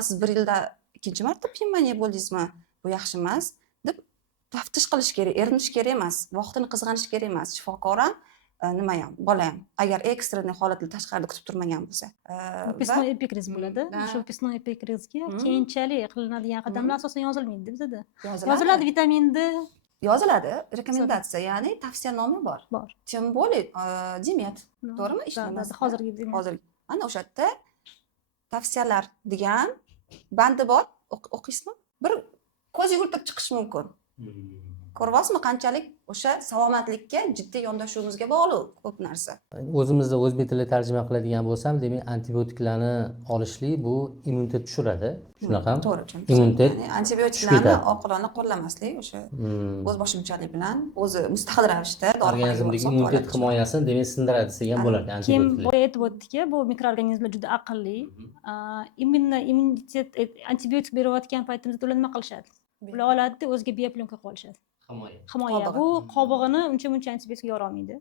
Siz bir yilda ikkinchi marta pnevmoniya bo'ldingizmi? Bu yaxshi emas deb taftish qilish kerak, erinish kerak emas, vaqtini qizg'anish kerak emas. Shifokor ham, nima ham, bola ham. Agar ekstreniy holatni tashqarida kutib turmagan bo'lsa. Pisnoy epikriz bo'ladi. da. Shu pisnoy epikrizga keyinchalik qilinadigan qadamlar asosan yozilmaydi bizda. Yoziladi. Yoziladi vitamin D Yoziladi, rekomendatsiya, ya'ni tavsiyanoma bor. bor. Tем более, Dimet, to'g'rimi? Ishlamasi. Hozirgi demak. Hozir ana o'sha yerda tavsiyalar degan bandi bor, o'qiysizmi? Bir ko'z yugurtirib chiqish mumkin. Ko'ryapsizmi qanchalik o'sha salomatlikka jiddiy yondashuvimizga bog'liq ko'p narsa. o'zimizda o'zbek tilida tarjima qiladigan bo'lsam, demak antibiotiklarni olishlik bu immunitet tushiradi. Shunaqami? To'g'ri. Immunitet Ya'ni antibiotiklarni tushadi. oqilona qo'llamaslik, o'sha o'z boshimchalik bilan o'zi mustaqil ravishda organizmdagi immunitet himoyasini demak sindiradi degan bo'ladi Kim antibiotiklar. boya aytib o'tdiki, bu mikroorganizmlar juda aqlli. Immunitet antibiotik berayotgan paytimizda ular nima qilishadi? Ular oladida o'ziga bioplyonka qolishadi. Himoya. Qobig'i. Bu qobig'ini uncha yorolmaydi. yorolmaydi.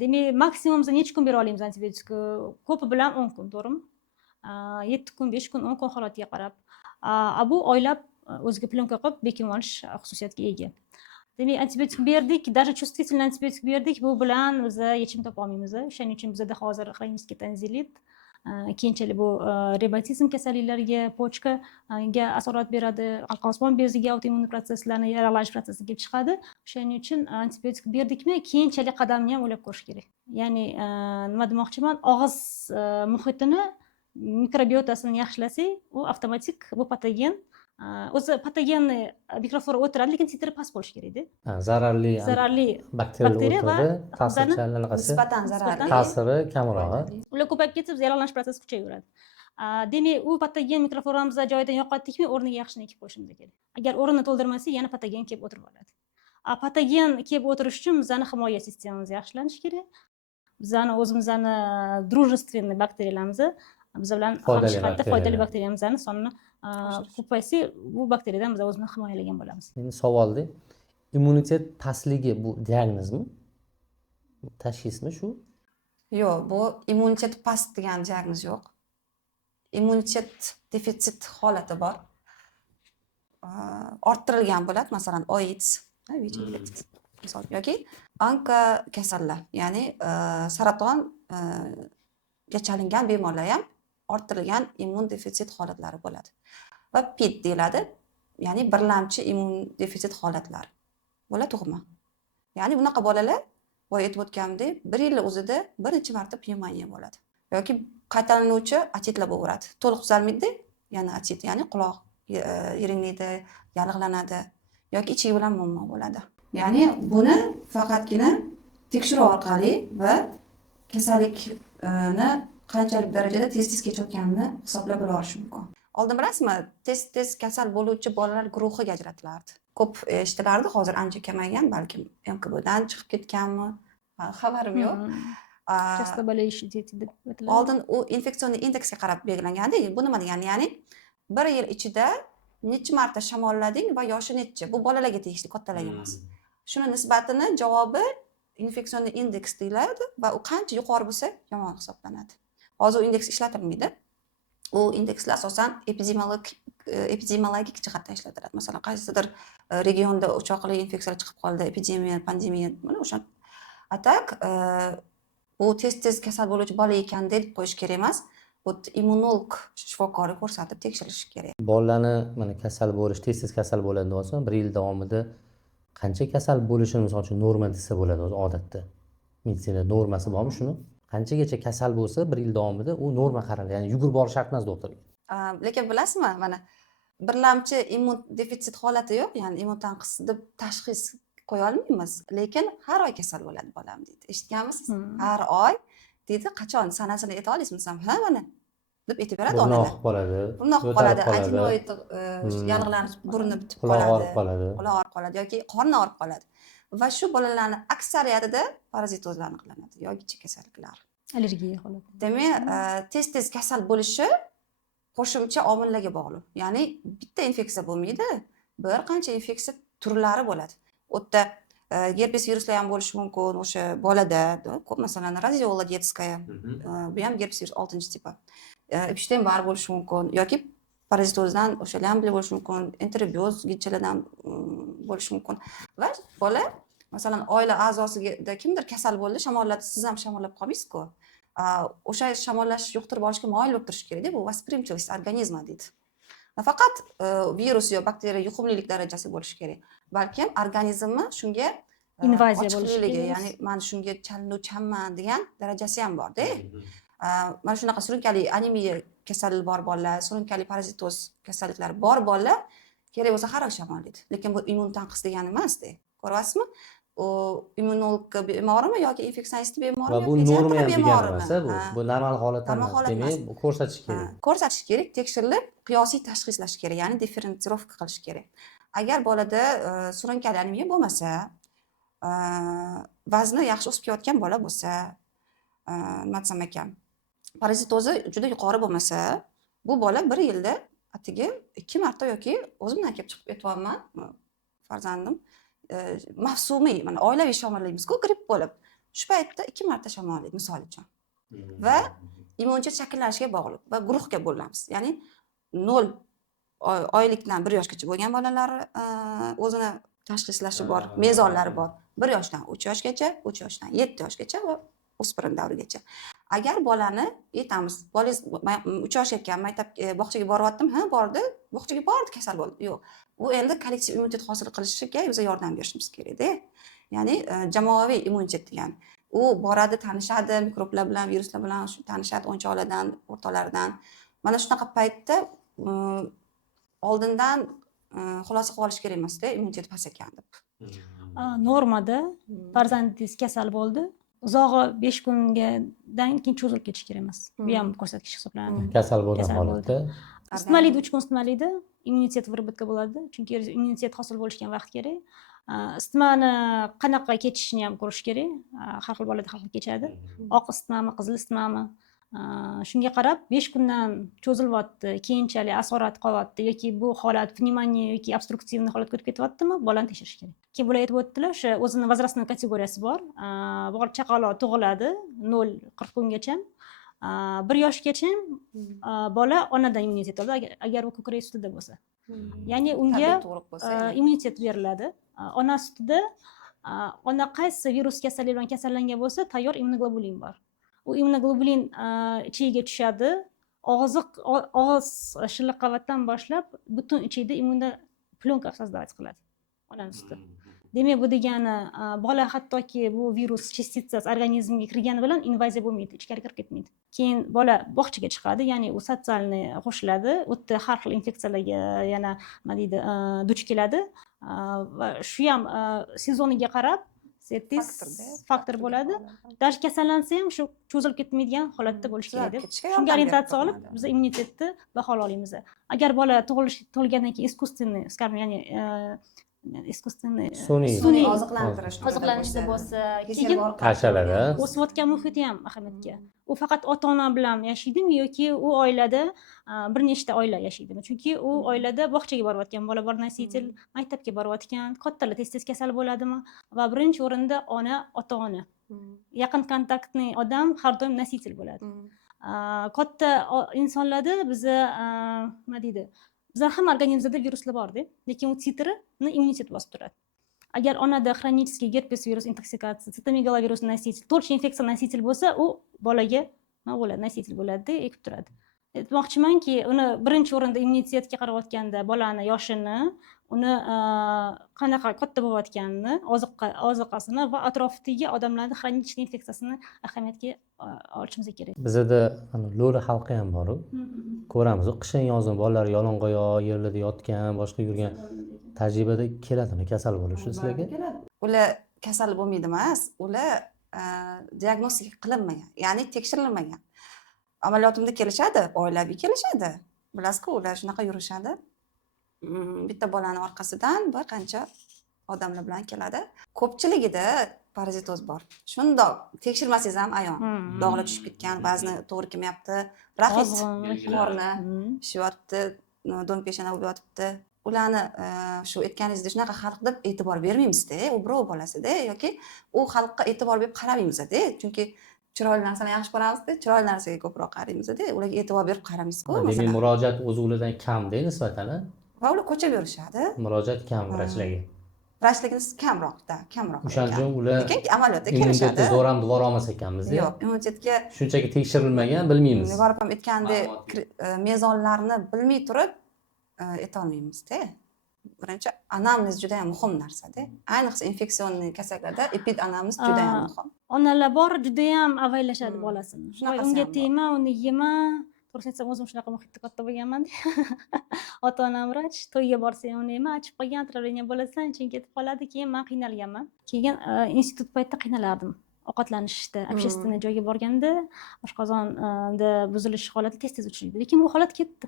Demak, maksimum necha kun bera olamiz antibiotikni? Ko'pi bilan 10 kun, to'g'rimi? 7 kun, 5 kun, 10 kun holatiga qarab. Bu oylab o'ziga plyonka qilib bekim olish xususiyatiga ega. Demak, antibiotik berdik, даже чувствительный antibiotik berdik, bu bilan biz yechim topa olmaymiz. Shuning uchun bizda hozir xronический tanzilit, keyinchalik bu revmatizm kasalliklariga, pochkaga asorat beradi, qalqonsimon beziga autoimmun proseslarni yaralanish prosesi kelib chiqadi. Shuning uchun antibiotik berdikmi, keyinchalik qadamni ham o'ylab ko'rish kerak. Ya'ni nima demoqchiman, og'iz muhitini mikrobiotasini yaxshilasak, u avtomatik bu patogen o'zi patogenni mikroflora o'tiradi, lekin titri past bo'lishi kerak-da. Zararli bakteriya va o'tiradi, ta'sirchan nisbatan zararli. ta'siri kamroq. ular ko'payib ketib, yaralanish prosesi kuchayaveradi. Demak, u patogen mikrofloramizda joyidan yo'qotdikmi, o'rniga yaxshini ekib qo'yishimiz kerak. Agar o'rnini to'ldirmasak, yana patogen kelib o'tirib oladi. Patogen kelib o'tirish uchun bizning himoya sistemamiz yaxshilanishi kerak. Bizning o'zimizning дружественный bakteriyalarimizni biz bilan foydali bakteriyalarimizni sonini ko'paysa, bu bakteriyadan biz o'zimizni himoyalagan bo'lamiz. Endi savolda immunitet pastligi bu diagnozmi? Tashxismi shu? Yo'q, bu immunitet past degan diagnoz yo'q. Immunitet defitsit holati bor. Orttirilgan bo'ladi, masalan, AIDS, misol yoki onko kasallar, ya'ni saratonga chalingan bemorlar ham orttirilgan immun defitsit holatlari bo'ladi. Va PID deyiladi, ya'ni birlamchi immun defitsit holatlari. Bo'ladi, to'g'rimi? Ya'ni bunaqa bolalar boya aytib o'tganimdek, bir yil o'zida bir necha marta pnevmoniya bo'ladi. Yoki qaytalanuvchi otitlar bo'laveradi. To'liq tuzalmaydi, yana otit, ya'ni quloq yiringlaydi, yallig'lanadi yoki ichigi bilan muammo bo'ladi. Ya'ni buni faqatgina tekshiruv orqali va kasallikni qanchalik darajada tez kechayotganini hisoblab olish mumkin. Oldin bilasizmi, tez kasal bo'luvchi bolalar guruhiga ajratilardi. Ko'p eshitilardi, hozir ancha kamaygan, balki MKBdan chiqib ketganmi? Xabarim yo'q. Часто болеющие дети deb aytiladi. Oldin u infeksion indeksga qarab belgilanganda, bu nima degani? Ya'ni bir yil ichida necha marta shamollading va yoshi necha? Bu bolalarga tegishli, kattalarga emas. Shuni nisbatini javobi infeksion indeks deyiladi va u qancha yuqori bo'lsa, yomon hisoblanadi. Hozir u indeks ishlatilmaydi. U indekslar asosan epidemiologik jihatdan ishlatiladi. Masalan, qaysidir regionda o'choqli infeksiyalar chiqib qoldi, epidemiya, pandemiya, mana o'sha atak bu tez kasal bo'luvchi bola ekan deb qo'yish kerak emas. Bu immunolog shifokori ko'rsatib tekshirish kerak. Bolalarni mana kasal bo'lish, tez kasal bo'ladi bo'lsa, bir yil davomida qancha kasal bo'lishini misol uchun norma desa bo'ladi o'zi odatda. Meditsina normasi bormi shuni? Qanchagacha kasal bo'lsa, bir yil davomida u norma qaraladi. Ya'ni yugurib borish shart emas doktorga. Lekin bilasizmi, mana birlamchi immun defitsit holati yo'q, ya'ni immun tanqis deb tashxis qo'ya olmaymiz. Lekin har oy kasal bo'ladi bolam deydi. Eshitganmisiz? Har oy deydi, qachon sanasini ayta olasizmi? Ha, mana deb aytib beradi onalar. Burnoq qoladi, adenoid yallig'lanib, burni bitib qoladi. Quloq og'rib qoladi. Quloq og'rib qoladi yoki qorni og'rib qoladi. Va shu bolalarning aksariyatida parazitozlar aniqlanadi yoki ichki kasalliklar. Allergiya holati. Demak, tez kasal bo'lishi qo'shimcha omillarga bog'liq. Ya'ni bitta infeksiya bo'lmaydi, bir qancha infeksiya turlari bo'ladi. U yerda gerpes viruslari ham bo'lishi mumkin o'sha bolada. Ko'p masalan radiola detskaya, bu ham gerpes virus 6-tipi. Epstein-Barr bo'lishi mumkin yoki parazitozdan o'sha lamble bo'lishi mumkin, enterobioz gijchalardan bo'lishi mumkin. Va bola masalan oila a'zosida kimdir kasal bo'ldi, shamolladi, siz ham shamollab qolmaysiz-ku. O'sha shamollash yuqtirib olishga moyil bo'lib turish kerak-da, bu восприимчивость organizma deydi. Nafaqat virus yo bakteriya yuqumlilik darajasi bo'lishi kerak, balkim organizmni shunga invaziya bo'lishi kerak. ya'ni men shunga chalinuvchanman degan darajasi ham bor-da. Mana shunaqa surunkali anemiya kasali bor bolalar, surunkali parazitoz kasalliklari bor bolalar kerak bo'lsa har xil shamollaydi. Lekin bu immun tanqis degani emas-da. Ko'ryapsizmi? U immunolog bemorimi yoki infeksionist bemorimi? Va bu norma ham degani emas, bu normal holat emas. Demak, bu ko'rsatish kerak. Ko'rsatish kerak, tekshirilib, qiyosiy tashxislash kerak, ya'ni differensirovka qilish kerak. Agar bolada surunkali anemiya bo'lmasa, vazni yaxshi o'sib ketayotgan bola bo'lsa, nima desam ekan, parazitozi juda yuqori bo'lmasa, bu bola bir yilda atigi 2 marta yoki o'zimdan kelib chiqib aytyapman, farzandim mavsumiy, mana oilaviy shamollaymiz-ku, gripp bo'lib, shu paytda 2 marta shamollaydi misol uchun. Va immunitet shakllanishiga bog'liq va guruhga bo'lamiz. Ya'ni 0 oylikdan 1 yoshgacha bo'lgan bolalar o'zini tashxislashi bor, mezonlari bor. 1 yoshdan 3 yoshgacha, 3 yoshdan 7 yoshgacha va o'spirin davrigacha. Agar bolani aytamiz, bolangiz 3 yoshga ekan, maktab bog'chaga boryaptim, bordi, bog'chaga bordi, kasal bo'ldi. Yo'q. U endi kollektiv immunitet hosil qilishiga biz yordam berishimiz kerak-da. Ya'ni jamoaviy immunitet degani. U boradi, tanishadi, mikroblar bilan, viruslar bilan tanishadi, o'yinchoqlardan, o'rtoqlaridan. Mana shunaqa paytda oldindan xulosa qilib olish kerak emas-da, immunitet past ekan deb. Normada farzandingiz kasal bo'ldi, uzog'i 5 kundan keyin cho'zilib ketishi kerak emas. Bu ham ko'rsatkich hisoblanadi. Kasal bo'lgan holatda isitmalaydi, 3 kun isitmalaydi, immunitet vyraботka bo'ladi. Chunki immunitet hosil bo'lishgan vaqt kerak. Isitmani qanaqa kechishini ham ko'rish kerak. Har xil bolada har xil kechadi. Oq isitmami, qizil isitmami. Shunga qarab 5 kundan cho'zilyapti, keyinchalik asorat qolyapti yoki bu holat pnevmoniya yoki obstruktivniy holatga o'tib ketyaptimi, bolani tekshirish kerak. Keyin bular aytib o'tdilar, o'sha o'zini возрастной kategoriyasi bor. Bor chaqaloq tug'iladi 0-40 kungacha. 1 yoshgacha bola onadan immunitet oladi, agar u ko'krak sutida bo'lsa. Ya'ni unga immunitet beriladi. Ona sutida ona qaysi virus kasallik bilan kasallangan bo'lsa, tayyor immunoglobulin bor. U immunoglobulin ichiga tushadi. Og'iz shilliq qavatdan boshlab butun ichida immun plyonka создавать qiladi onaning suti. Demak, bu degani bola hattoki bu virus частицasi organizmga kirgani bilan invaziya bo'lmaydi, ichkari kirib ketmaydi. Keyin bola bog'chaga chiqadi, ya'ni u sotsialniy qo'shiladi, u yerda har xil infeksiyalarga yana nima deydi, duch keladi va shu ham sezoniga qarab faktor bo'ladi. Даже kasallansa ham shu cho'zilib ketmaydigan holatda bo'lishi kerak deb. Shunga orientatsiya olib biz immunitetni baholaymiz. Agar bola tug'ilgandan keyin искусственный, скажем, ya'ni sun'iy oziqlanishda bo'lsa, keyin tashaladi. o'sayotgan muhiti ham ahamiyatga. U faqat ota-ona bilan yashaydimi yoki u oilada bir nechta oila yashaydimi? Chunki u oilada bog'chaga borayotgan bola bor, nositel, maktabga borayotgan, kattalar tez-tez kasal bo'ladimi? Va birinchi o'rinda ona, ota-ona. Yaqin kontaktli odam har doim nositel bo'ladi. Katta insonlarda biza nima deydi? Bizlar ham organizmda viruslar bor-da, lekin u titrini immunitet bosib turadi. Agar onada xronический герпес virus intoksikatsiya, sitomegalovirus nositel, to'rchi infeksiya nositel bo'lsa, u bolaga nima bo'ladi? Nositel bo'ladi-da, ekib turadi. Aytmoqchimanki, uni birinchi o'rinda immunitetga qarayotganda bolani yoshini, uni qanaqa katta bo'layotganini, oziqasini va atrofidagi odamlarning xronический infeksiyasini ahamiyatga olishimiz kerak. Bizda lo'li xalqi ham bor-ku. Ko'ramiz, qishin yozin bolalar yalang'oyoq yerlarda yotgan, boshqa yurgan tajribada keladimi kasal bo'lishi sizlarga? Ular kasal bo'lmaydi emas, ular diagnostika qilinmagan, ya'ni tekshirilmagan. Amaliyotimda kelishadi, oilaviy kelishadi. Bilasizku, ular shunaqa yurishadi. Bitta bolani orqasidan bir qancha odamlar bilan keladi. Ko'pchiligida parazitoz bor. Shundoq tekshirmasangiz ham ayon. Dog'lar tushib ketgan, vazni to'g'ri kelmayapti, raxit, qorni shishyapti, do'ng peshona bo'lib yotibdi. Ularni shu aytganingizdek shunaqa xalq deb e'tibor bermaymiz-da, u birov bolasida yoki u xalqqa e'tibor berib qaramaymiz-da, chunki chiroyli narsalarni yaxshi ko'ramiz-da, chiroyli narsaga ko'proq qaraymiz-da, ularga e'tibor berib qaramaysiz-ku. Demak, murojaat o'z ulardan kamda nisbatan, va ular ko'chib yurishadi. murojaat kam vrachlarga. Vrachligimiz kamroq. O'shaning uchun ular lekin amaliyotda immunitetni kelishadi. zo'r ham duvor olmas ekanmiz-da. Yo'q, immunitetga Shunchaki tekshirilmagan, bilmaymiz. Yuqorida ham aytgandek mezonlarni bilmay turib aytolmaymiz-da. Birinchi anamnez juda ham muhim narsa-da. Ayniqsa infeksion kasalliklarda epidanamnez juda ham muhim. Onalar bor juda ham avaylashadi bolasini. Shunaqasi Unga ham bor. tegma, uni yema. To'g'risini aytsam, o'zim shunaqa muhitda katta bo'lganman. Ota-onam vrach, to'yga borsa ham uni yema, achib qolgan, отравление bo'lasan, iching ketib qoladi. Keyin men qiynalganman. Keyin institut paytida qiynalardim. Ovqatlanishda, общественный joyga borganda oshqozonda buzilish holati tez uchraydi. Lekin bu holat ketdi.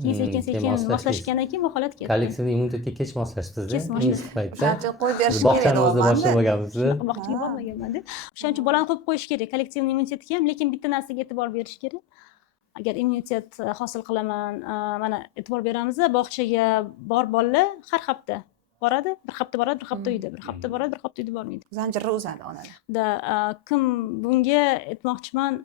Keyin sekin moslashgandan keyin bu holat ketdi. Kollektiv immunitetga kech moslashdingiz-da. Kech moslashdim. Institut paytida. Qo'yib berish kerak Bog'chani o'zida edi. boshlamaganmiz. Bog'chaga bormaganman-da. O'shaning uchun bolani qo'yib qo'yish kerak. Kollektiv immunitetga ham, lekin bitta narsaga e'tibor berish kerak. Agar immunitet hosil qilaman, mana e'tibor beramiz, bog'chaga bor bolalar har hafta boradi, bir hafta boradi, bir hafta uyda, bir hafta boradi, bir hafta uyda bormaydi. Zanjirni uzadi onalar. Kim bunga aytmoqchiman,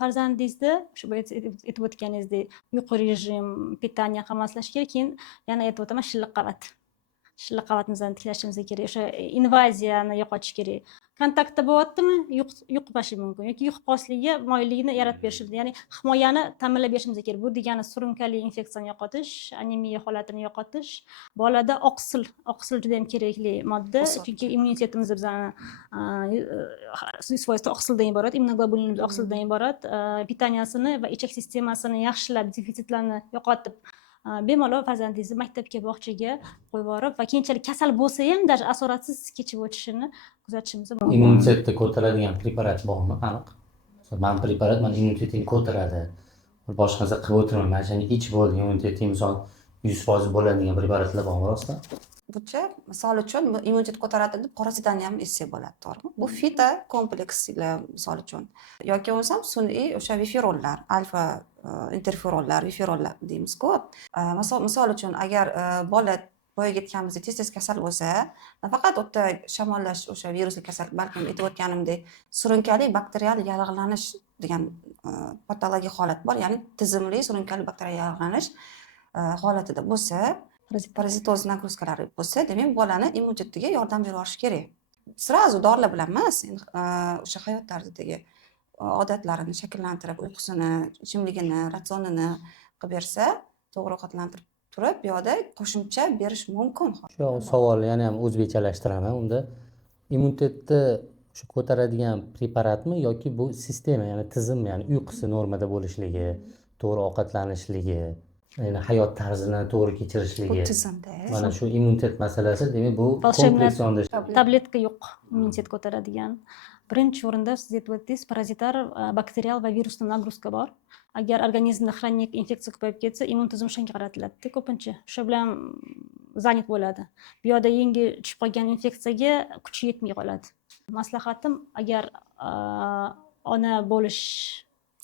farzandingizni shu aytib o'tganingizdek uyqu rejim, pitaniya qilmaslash kerak. Keyin yana aytib o'taman, shilliq qavat. Shilliq qavatimizni tiklashimiz kerak. O'sha invaziyani yo'qotish kerak. Kontaktda bo'lyaptimi, yuqmashi mumkin yoki yuqib qolishligiga moyilligini yaratib berishimiz, ya'ni himoyani ta'minlab berishimiz kerak. Bu degani surunkali infeksiyani yo'qotish, anemiya holatini yo'qotish, bolada oqsil juda ham kerakli modda, chunki immunitetimiz bizani svoysta oqsildan iborat, immunoglobulinimiz oqsildan iborat, pitaniyasini va ichak sistemasini yaxshilab, defitsitlarni yo'qotib bemalol farzandingizni maktabga, bog'chaga qo'yib borib va keyinchalik kasal bo'lsa ham даже asoratsiz kechib o'tishini kuzatishimiz mumkin. Immunitetni ko'taradigan preparat bormi? Aniq. Men preparat meni immunitetni ko'taradi. Boshqa narsa qilib o'tiraman. Mana shuni ichib bo'ldi, immunitetim misol 100% bo'ladigan preparatlar bormi rostdan? Bucha, misol uchun immunitet ko'taradi deb qorasidani ham essiya bo'ladi, to'g'rimi? Bu fito komplekslar misol uchun yoki bo'lmasam sun'iy o'sha viferollar, alfa interferonlar, viferollar deymiz-ku. Misol uchun agar bola boyaga aytganimizdek tez kasal bo'lsa, nafaqat o'ta shamollash o'sha virusli kasallik, balkim aytib o'tganimdek surunkali bakterial yallig'lanish degan patologik holat bor, ya'ni tizimli surunkali bakterial yallig'lanish holatida bo'lsa, parazitoz nagruzkalari bo'lsa, demak bolani immunitetiga yordam berish kerak. Srazu dorilar bilan emas, o'sha hayot tarzidagi odatlarini shakllantirib, uyqusini, ichimligini, ratsionini qilib bersa, to'g'ri ovqatlantirib turib, bu yoqda qo'shimcha berish mumkin. Shu savolni yana ham o'zbekchalashtiramiz. Unda immunitetni shu ko'taradigan preparatmi yoki bu sistema, ya'ni tizim, ya'ni uyqusi normada bo'lishligi, to'g'ri ovqatlanishligi, ya'ni hayot tarzini to'g'ri kechirishligi. Tizimda. Mana shu immunitet masalasi, demak bu kompleks yondashuv. Tabletka yo'q immunitet ko'taradigan. Birinchi o'rinda siz aytib o'tdingiz, parazitar, bakterial va virusli nagruzka bor. Agar organizmda xronik infeksiya ko'payib ketsa, immun tizim shunga qaratiladi. Ko'pincha shu bilan zanit bo'ladi. Bu yoqda yengil tushib qolgan infeksiyaga kuchi yetmay qoladi. Maslahatim, agar ona bo'lish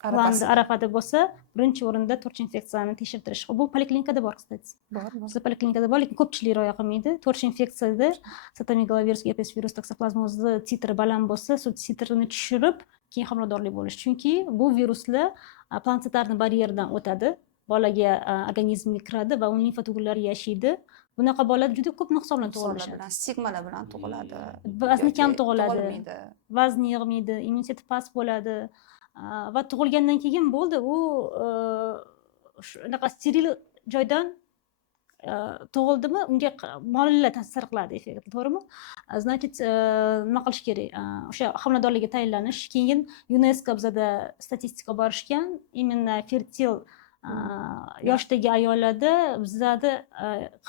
arafada bo'lsa, birinchi o'rinda to'rtinchi infeksiyani tekshirtirish. Bu poliklinikada bor, kстати. Bor. Poliklinikada bor, lekin ko'pchilik rioya qilmaydi. To'rtinchi infeksiyada sitomegalovirus, herpes virus, toksoplazmozni titri baland bo'lsa, shu titrini tushirib, keyin homiladorlik bo'lish. Chunki bu viruslar planetatarniy baryerdan o'tadi, bolaga organizmga kiradi va uning limfa to'g'onlari yashaydi. Bunaqa bolalar juda ko'p nuqson bilan tug'iladi. Stigmalar bilan tug'iladi. Vazni kam tug'iladi. Vazni yig'maydi, immuniteti past bo'ladi. Va tug'ilgandan keyin bo'ldi, u shunaqa steril joydan tug'ildimi, unga mollar ta'sir qiladi, effekt, to'g'rimi? Значит, nima qilish kerak? O'sha homiladorlikka tayyorlanish, keyin UNESCO bizada statistika borishgan, imенно fertil yoshdagi ayollarda bizada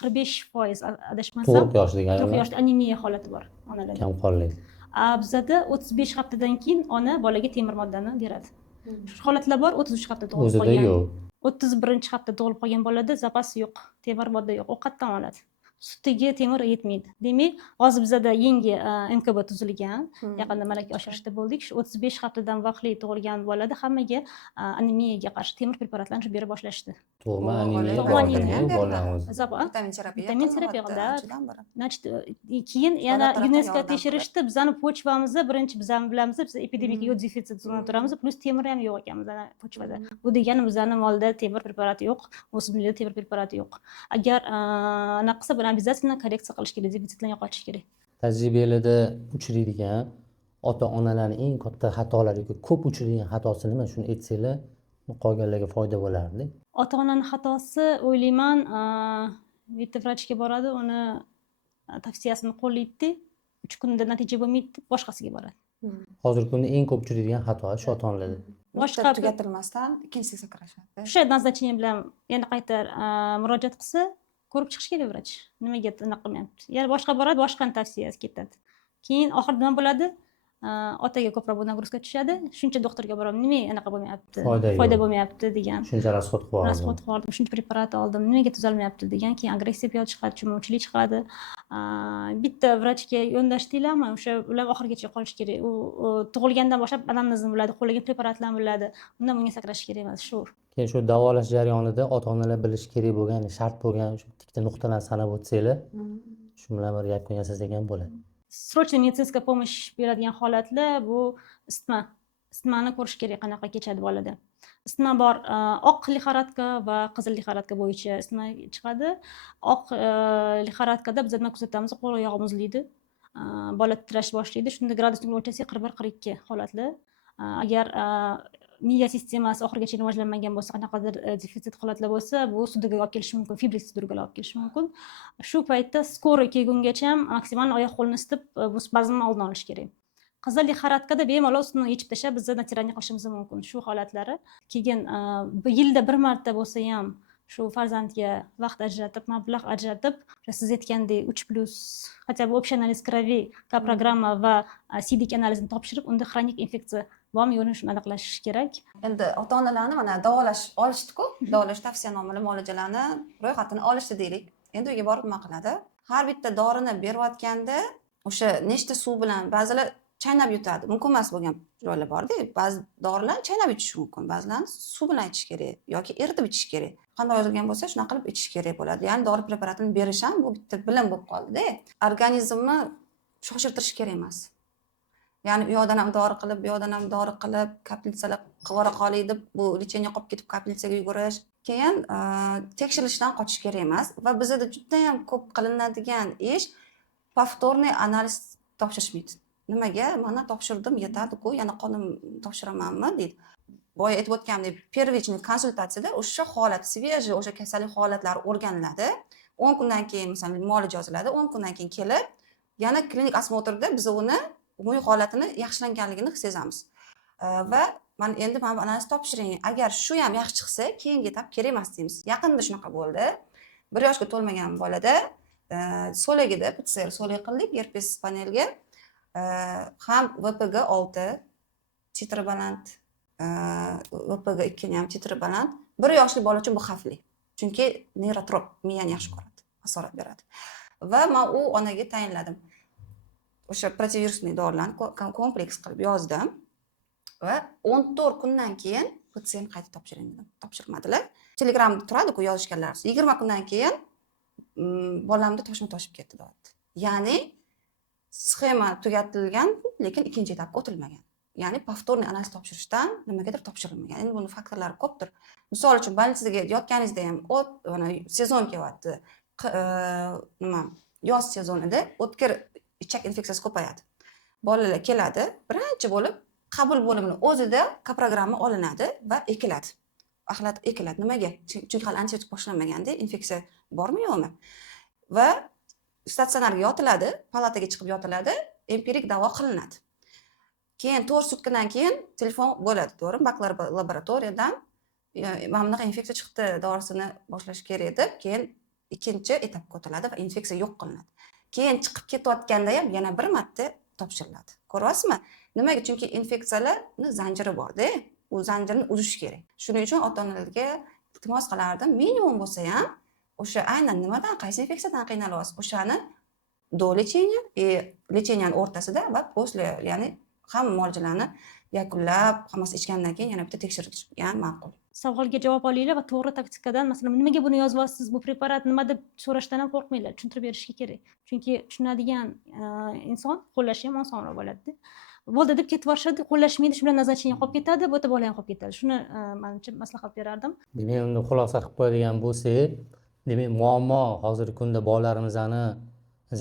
45% adashmasam 4 yoshdagi ayollar 4 yoshda anemiya holati bor onalarda. Kamqonlik. Bizada 35 haftadan keyin ona bolaga temir moddani beradi. Shu holatlar bor, 33 hafta tug'ilib O'zida qolgan. yo'q. 31 hafta tug'ilib qolgan bolada zapas yo'q, temir modda yo'q, ovqatdan oladi. sutiga temir yetmaydi. Demak, hozir bizada yangi MKB tuzilgan. Yaqinda malaka oshirishda bo'ldik. Shu 35 haftadan vaqtli tug'ilgan bolada hammaga anemiyaga qarshi temir preparatlarini bera boshlashdi. Tug'ma O, anemiya olay. bordimi Olay. bolalarimiz? Vitamin terapiya Vitamin terapiya qilinyapti, qiladi. anchadan beri. Значит, keyin yana tarafdan UNESCO yordam tekshirishdi, bizani pochvamizda birinchi bizani bilamiz, biz epidemik yod defitsit zonada turamiz, plus temir ham yo'q ekan bizani pochvada. Bu degani bizani molda temir preparati yo'q, o'simlikda temir preparati yo'q. Agar anaqa qilsa, buni обязательно korreksiya qilish kerak, defitsitlarni yo'qotish kerak. Tajribalarda uchraydigan ota-onalarning eng katta xatolari yoki ko'p uchraydigan xatosi nima? Shuni aytsanglar, qolganlarga foyda bo'lardi. Ota-onani xatosi o'ylayman, bitta vrachga boradi, uni tavsiyasini qo'llaydi, 3 kunda natija bo'lmaydi, boshqasiga boradi. Hozirgi kunda eng ko'p uchraydigan xato shu ota-onalarda. Boshqa tugatilmasdan ikkinchisiga sakrashadi. O'sha назначение bilan yana qayta murojaat qilsa, ko'rib chiqish kerak vrach. Nimaga unaqa qilmayapti? Ya'ni boshqa boradi, boshqani tavsiyasi ketadi. Keyin oxirida nima bo'ladi? Otaga ko'proq bu nagruzka tushadi. Shuncha doktorga boraman, nimaga anaqa bo'lmayapti? Foyda bo'lmayapti degan. Shuncha rasxod qilib Rasxod qildim, shuncha preparat oldim, nimaga tuzalmayapti degan. Keyin agressiv yod chiqadi, tushunmovchilik chiqadi. Bitta vrachga yondashdinglarmi, o'sha ular oxirigacha qolishi kerak. U tug'ilgandan boshlab anamnezni biladi, qo'llagan preparatlarni biladi. Undan bunga sakrash kerak emas, shu. Keyin shu davolash jarayonida ota-onalar bilishi kerak bo'lgan, shart bo'lgan shu bitta nuqtalarni sanab o'tsanglar, shu bilan bir yakun yasasak bo'ladi. Срочная медицинская помощь beradigan holatlar bu isitma. Isitmani ko'rish kerak qanaqa kechadi bolada. Isitma bor, oq lixoradka va qizil lixoradka bo'yicha isitma chiqadi. Oq lixoradkada biz nima kuzatamiz? Qo'l oyog'i muzlaydi. Bola titrash boshlaydi. Shunda gradusni o'lchasak 41-42 holatlar. Agar miya sistemasi oxirigacha rivojlanmagan bo'lsa, qanaqadir defitsit holatlar bo'lsa, bu sudga olib kelishi mumkin, fibrik sudga olib kelishi mumkin. Shu paytda skoriy kelgungacha maksimal oyoq qo'lni isitib, bu spazmni oldini olish kerak. Qizil lixoradkada bemalol ustini yechib tashlab, biz natiratsiya qilishimiz mumkin. Shu holatlari. Keyin yilda bir marta bo'lsa ham shu farzandga vaqt ajratib, mablag' ajratib, siz aytgandek 3+ хотя бы общий анализ крови, K-programma va CDK analizini topshirib, unda xronik infeksiya bormi yo'qmi shuni aniqlash kerak. Endi ota-onalarni mana davolash olishdi-ku, davolash tavsiyanomali muolajalarni ro'yxatini olishdi deylik. Endi uyga borib nima qiladi? Har bitta dorini berayotganda o'sha nechta suv bilan ba'zilar chaynab yutadi. Mumkin emas bo'lgan joylar bor-da. Ba'zi dorilarni chaynab yutish mumkin, ba'zilarni suv bilan ichish kerak yoki eritib ichish kerak. Qanday yozilgan bo'lsa, shunaqa qilib ichish kerak bo'ladi. Ya'ni dori preparatini berish ham bu bitta bilim bo'lib qoldi-da. Organizmni shoshirtirish kerak emas. Ya'ni u yoqdan ham dori qilib, bu yoqdan ham dori qilib, kaplitsalar qilib qolay deb bu lecheniya qolib ketib kaplitsaga yugurish. Keyin tekshirishdan qochish kerak emas va bizda juda ham ko'p qilinadigan ish повторный analiz topshirishmaydi. Nimaga? Mana topshirdim, yetadi-ku, yana qonun topshiramanmi deydi. Boya aytib o'tganimdek, первичный konsultatsiyada o'sha holat, svejiy o'sha kasallik holatlari o'rganiladi. 10 kundan keyin masalan muolaja yoziladi, 10 kundan keyin kelib, yana klinik osmotrda biz uni umumiy holatini yaxshilanganligini sezamiz. Va mana endi mana bu analiz topshiring. Agar shu ham yaxshi chiqsa, keyingi etap kerak emas deymiz. Yaqinda shunaqa bo'ldi. 1 yoshga to'lmagan bolada so'lagida PCR so'lag qildik, herpes panelga. Ham VPG 6, titri baland, VPG 2 ham titri baland. 1 yoshli bola uchun bu xavfli. Chunki neyrotrop, miyani yaxshi ko'radi, asorat beradi. Va men u onaga tayinladim. O'sha protivirusli dorilarni kompleks qilib yozdim va 14 kundan keyin PCR qayta topshiring dedim. Topshirmadilar. Telegramda turadi-ku yozishganlar. 20 kundan keyin bolamda toshma toshib ketdi deyapti. Ya'ni sxema tugatilgan, lekin ikkinchi etapga o'tilmagan. Ya'ni повторный analiz topshirishdan nimagadir topshirilmagan. Endi buni faktorlari ko'pdir. Misol uchun больницаga yotganingizda ham mana sezon kelyapti. Nima? Yoz sezonida o'tkir ichak infeksiyasi ko'payadi. Bolalar keladi, birinchi bo'lib qabul bo'limining o'zida K-programma olinadi va ekiladi. Axlat ekiladi. Nimaga? Chunki hali antibiotik boshlanmaganda infeksiya bormi yo'qmi? Va statsionarga yotiladi, palataga chiqib yotiladi, empirik davo qilinadi. Keyin 4 sutkadan keyin telefon bo'ladi, to'g'ri? Laboratoriyadan mana bunaqa infeksiya chiqdi, dorisini boshlash kerak deb, keyin ikkinchi etapga o'tiladi va infeksiya yo'q qilinadi. Keyin chiqib ketayotganda ham yana bir marta topshiriladi. Ko'ryapsizmi? Nimaga? Chunki infeksiyalarning zanjiri bor-da, u zanjirni uzish kerak. Shuning uchun ota-onalarga iltimos qilardim, minimum bo'lsa ham o'sha aynan nimadan, qaysi infeksiyadan qiynalyapsiz, o'shani do lecheniya lecheniyani o'rtasida va после, ya'ni hamma muolajalarni yakunlab, hammasi ichgandan keyin yana bitta tekshirgan ma'qul. Savolga javob olinglar va to'g'ri taktikadan, masalan, nimaga buni yozyapsiz, bu preparat nima deb so'rashdan ham qo'rqmanglar, tushuntirib berishga kerak. Chunki tushunadigan inson qo'llashi ham osonroq bo'ladi. Bo'ldi deb ketib borishadi, qo'llashmaydi, shu bilan назначение qolib ketadi, bu yerda bola ham qolib ketadi. Shuni menimcha maslahat berardim. Demak, unda xulosa qilib qo'yadigan bo'lsak, demak, muammo hozirgi kunda bolalarimizni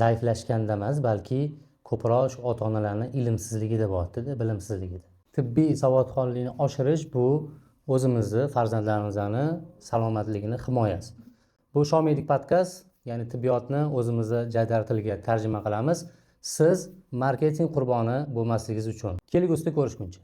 zaiflashganda emas, balki ko'proq shu ota-onalarning ilmsizligida bo'lyapti-da, bilimsizligida. Tibbiy savodxonlikni oshirish bu o'zimizni farzandlarimizning salomatligini himoyasi. Bu Shomedik podkast, ya'ni tibbiyotni o'zimizni jadal tilga tarjima qilamiz. Siz marketing qurboni bo'lmasligingiz uchun. Kelgusida ko'rishguncha.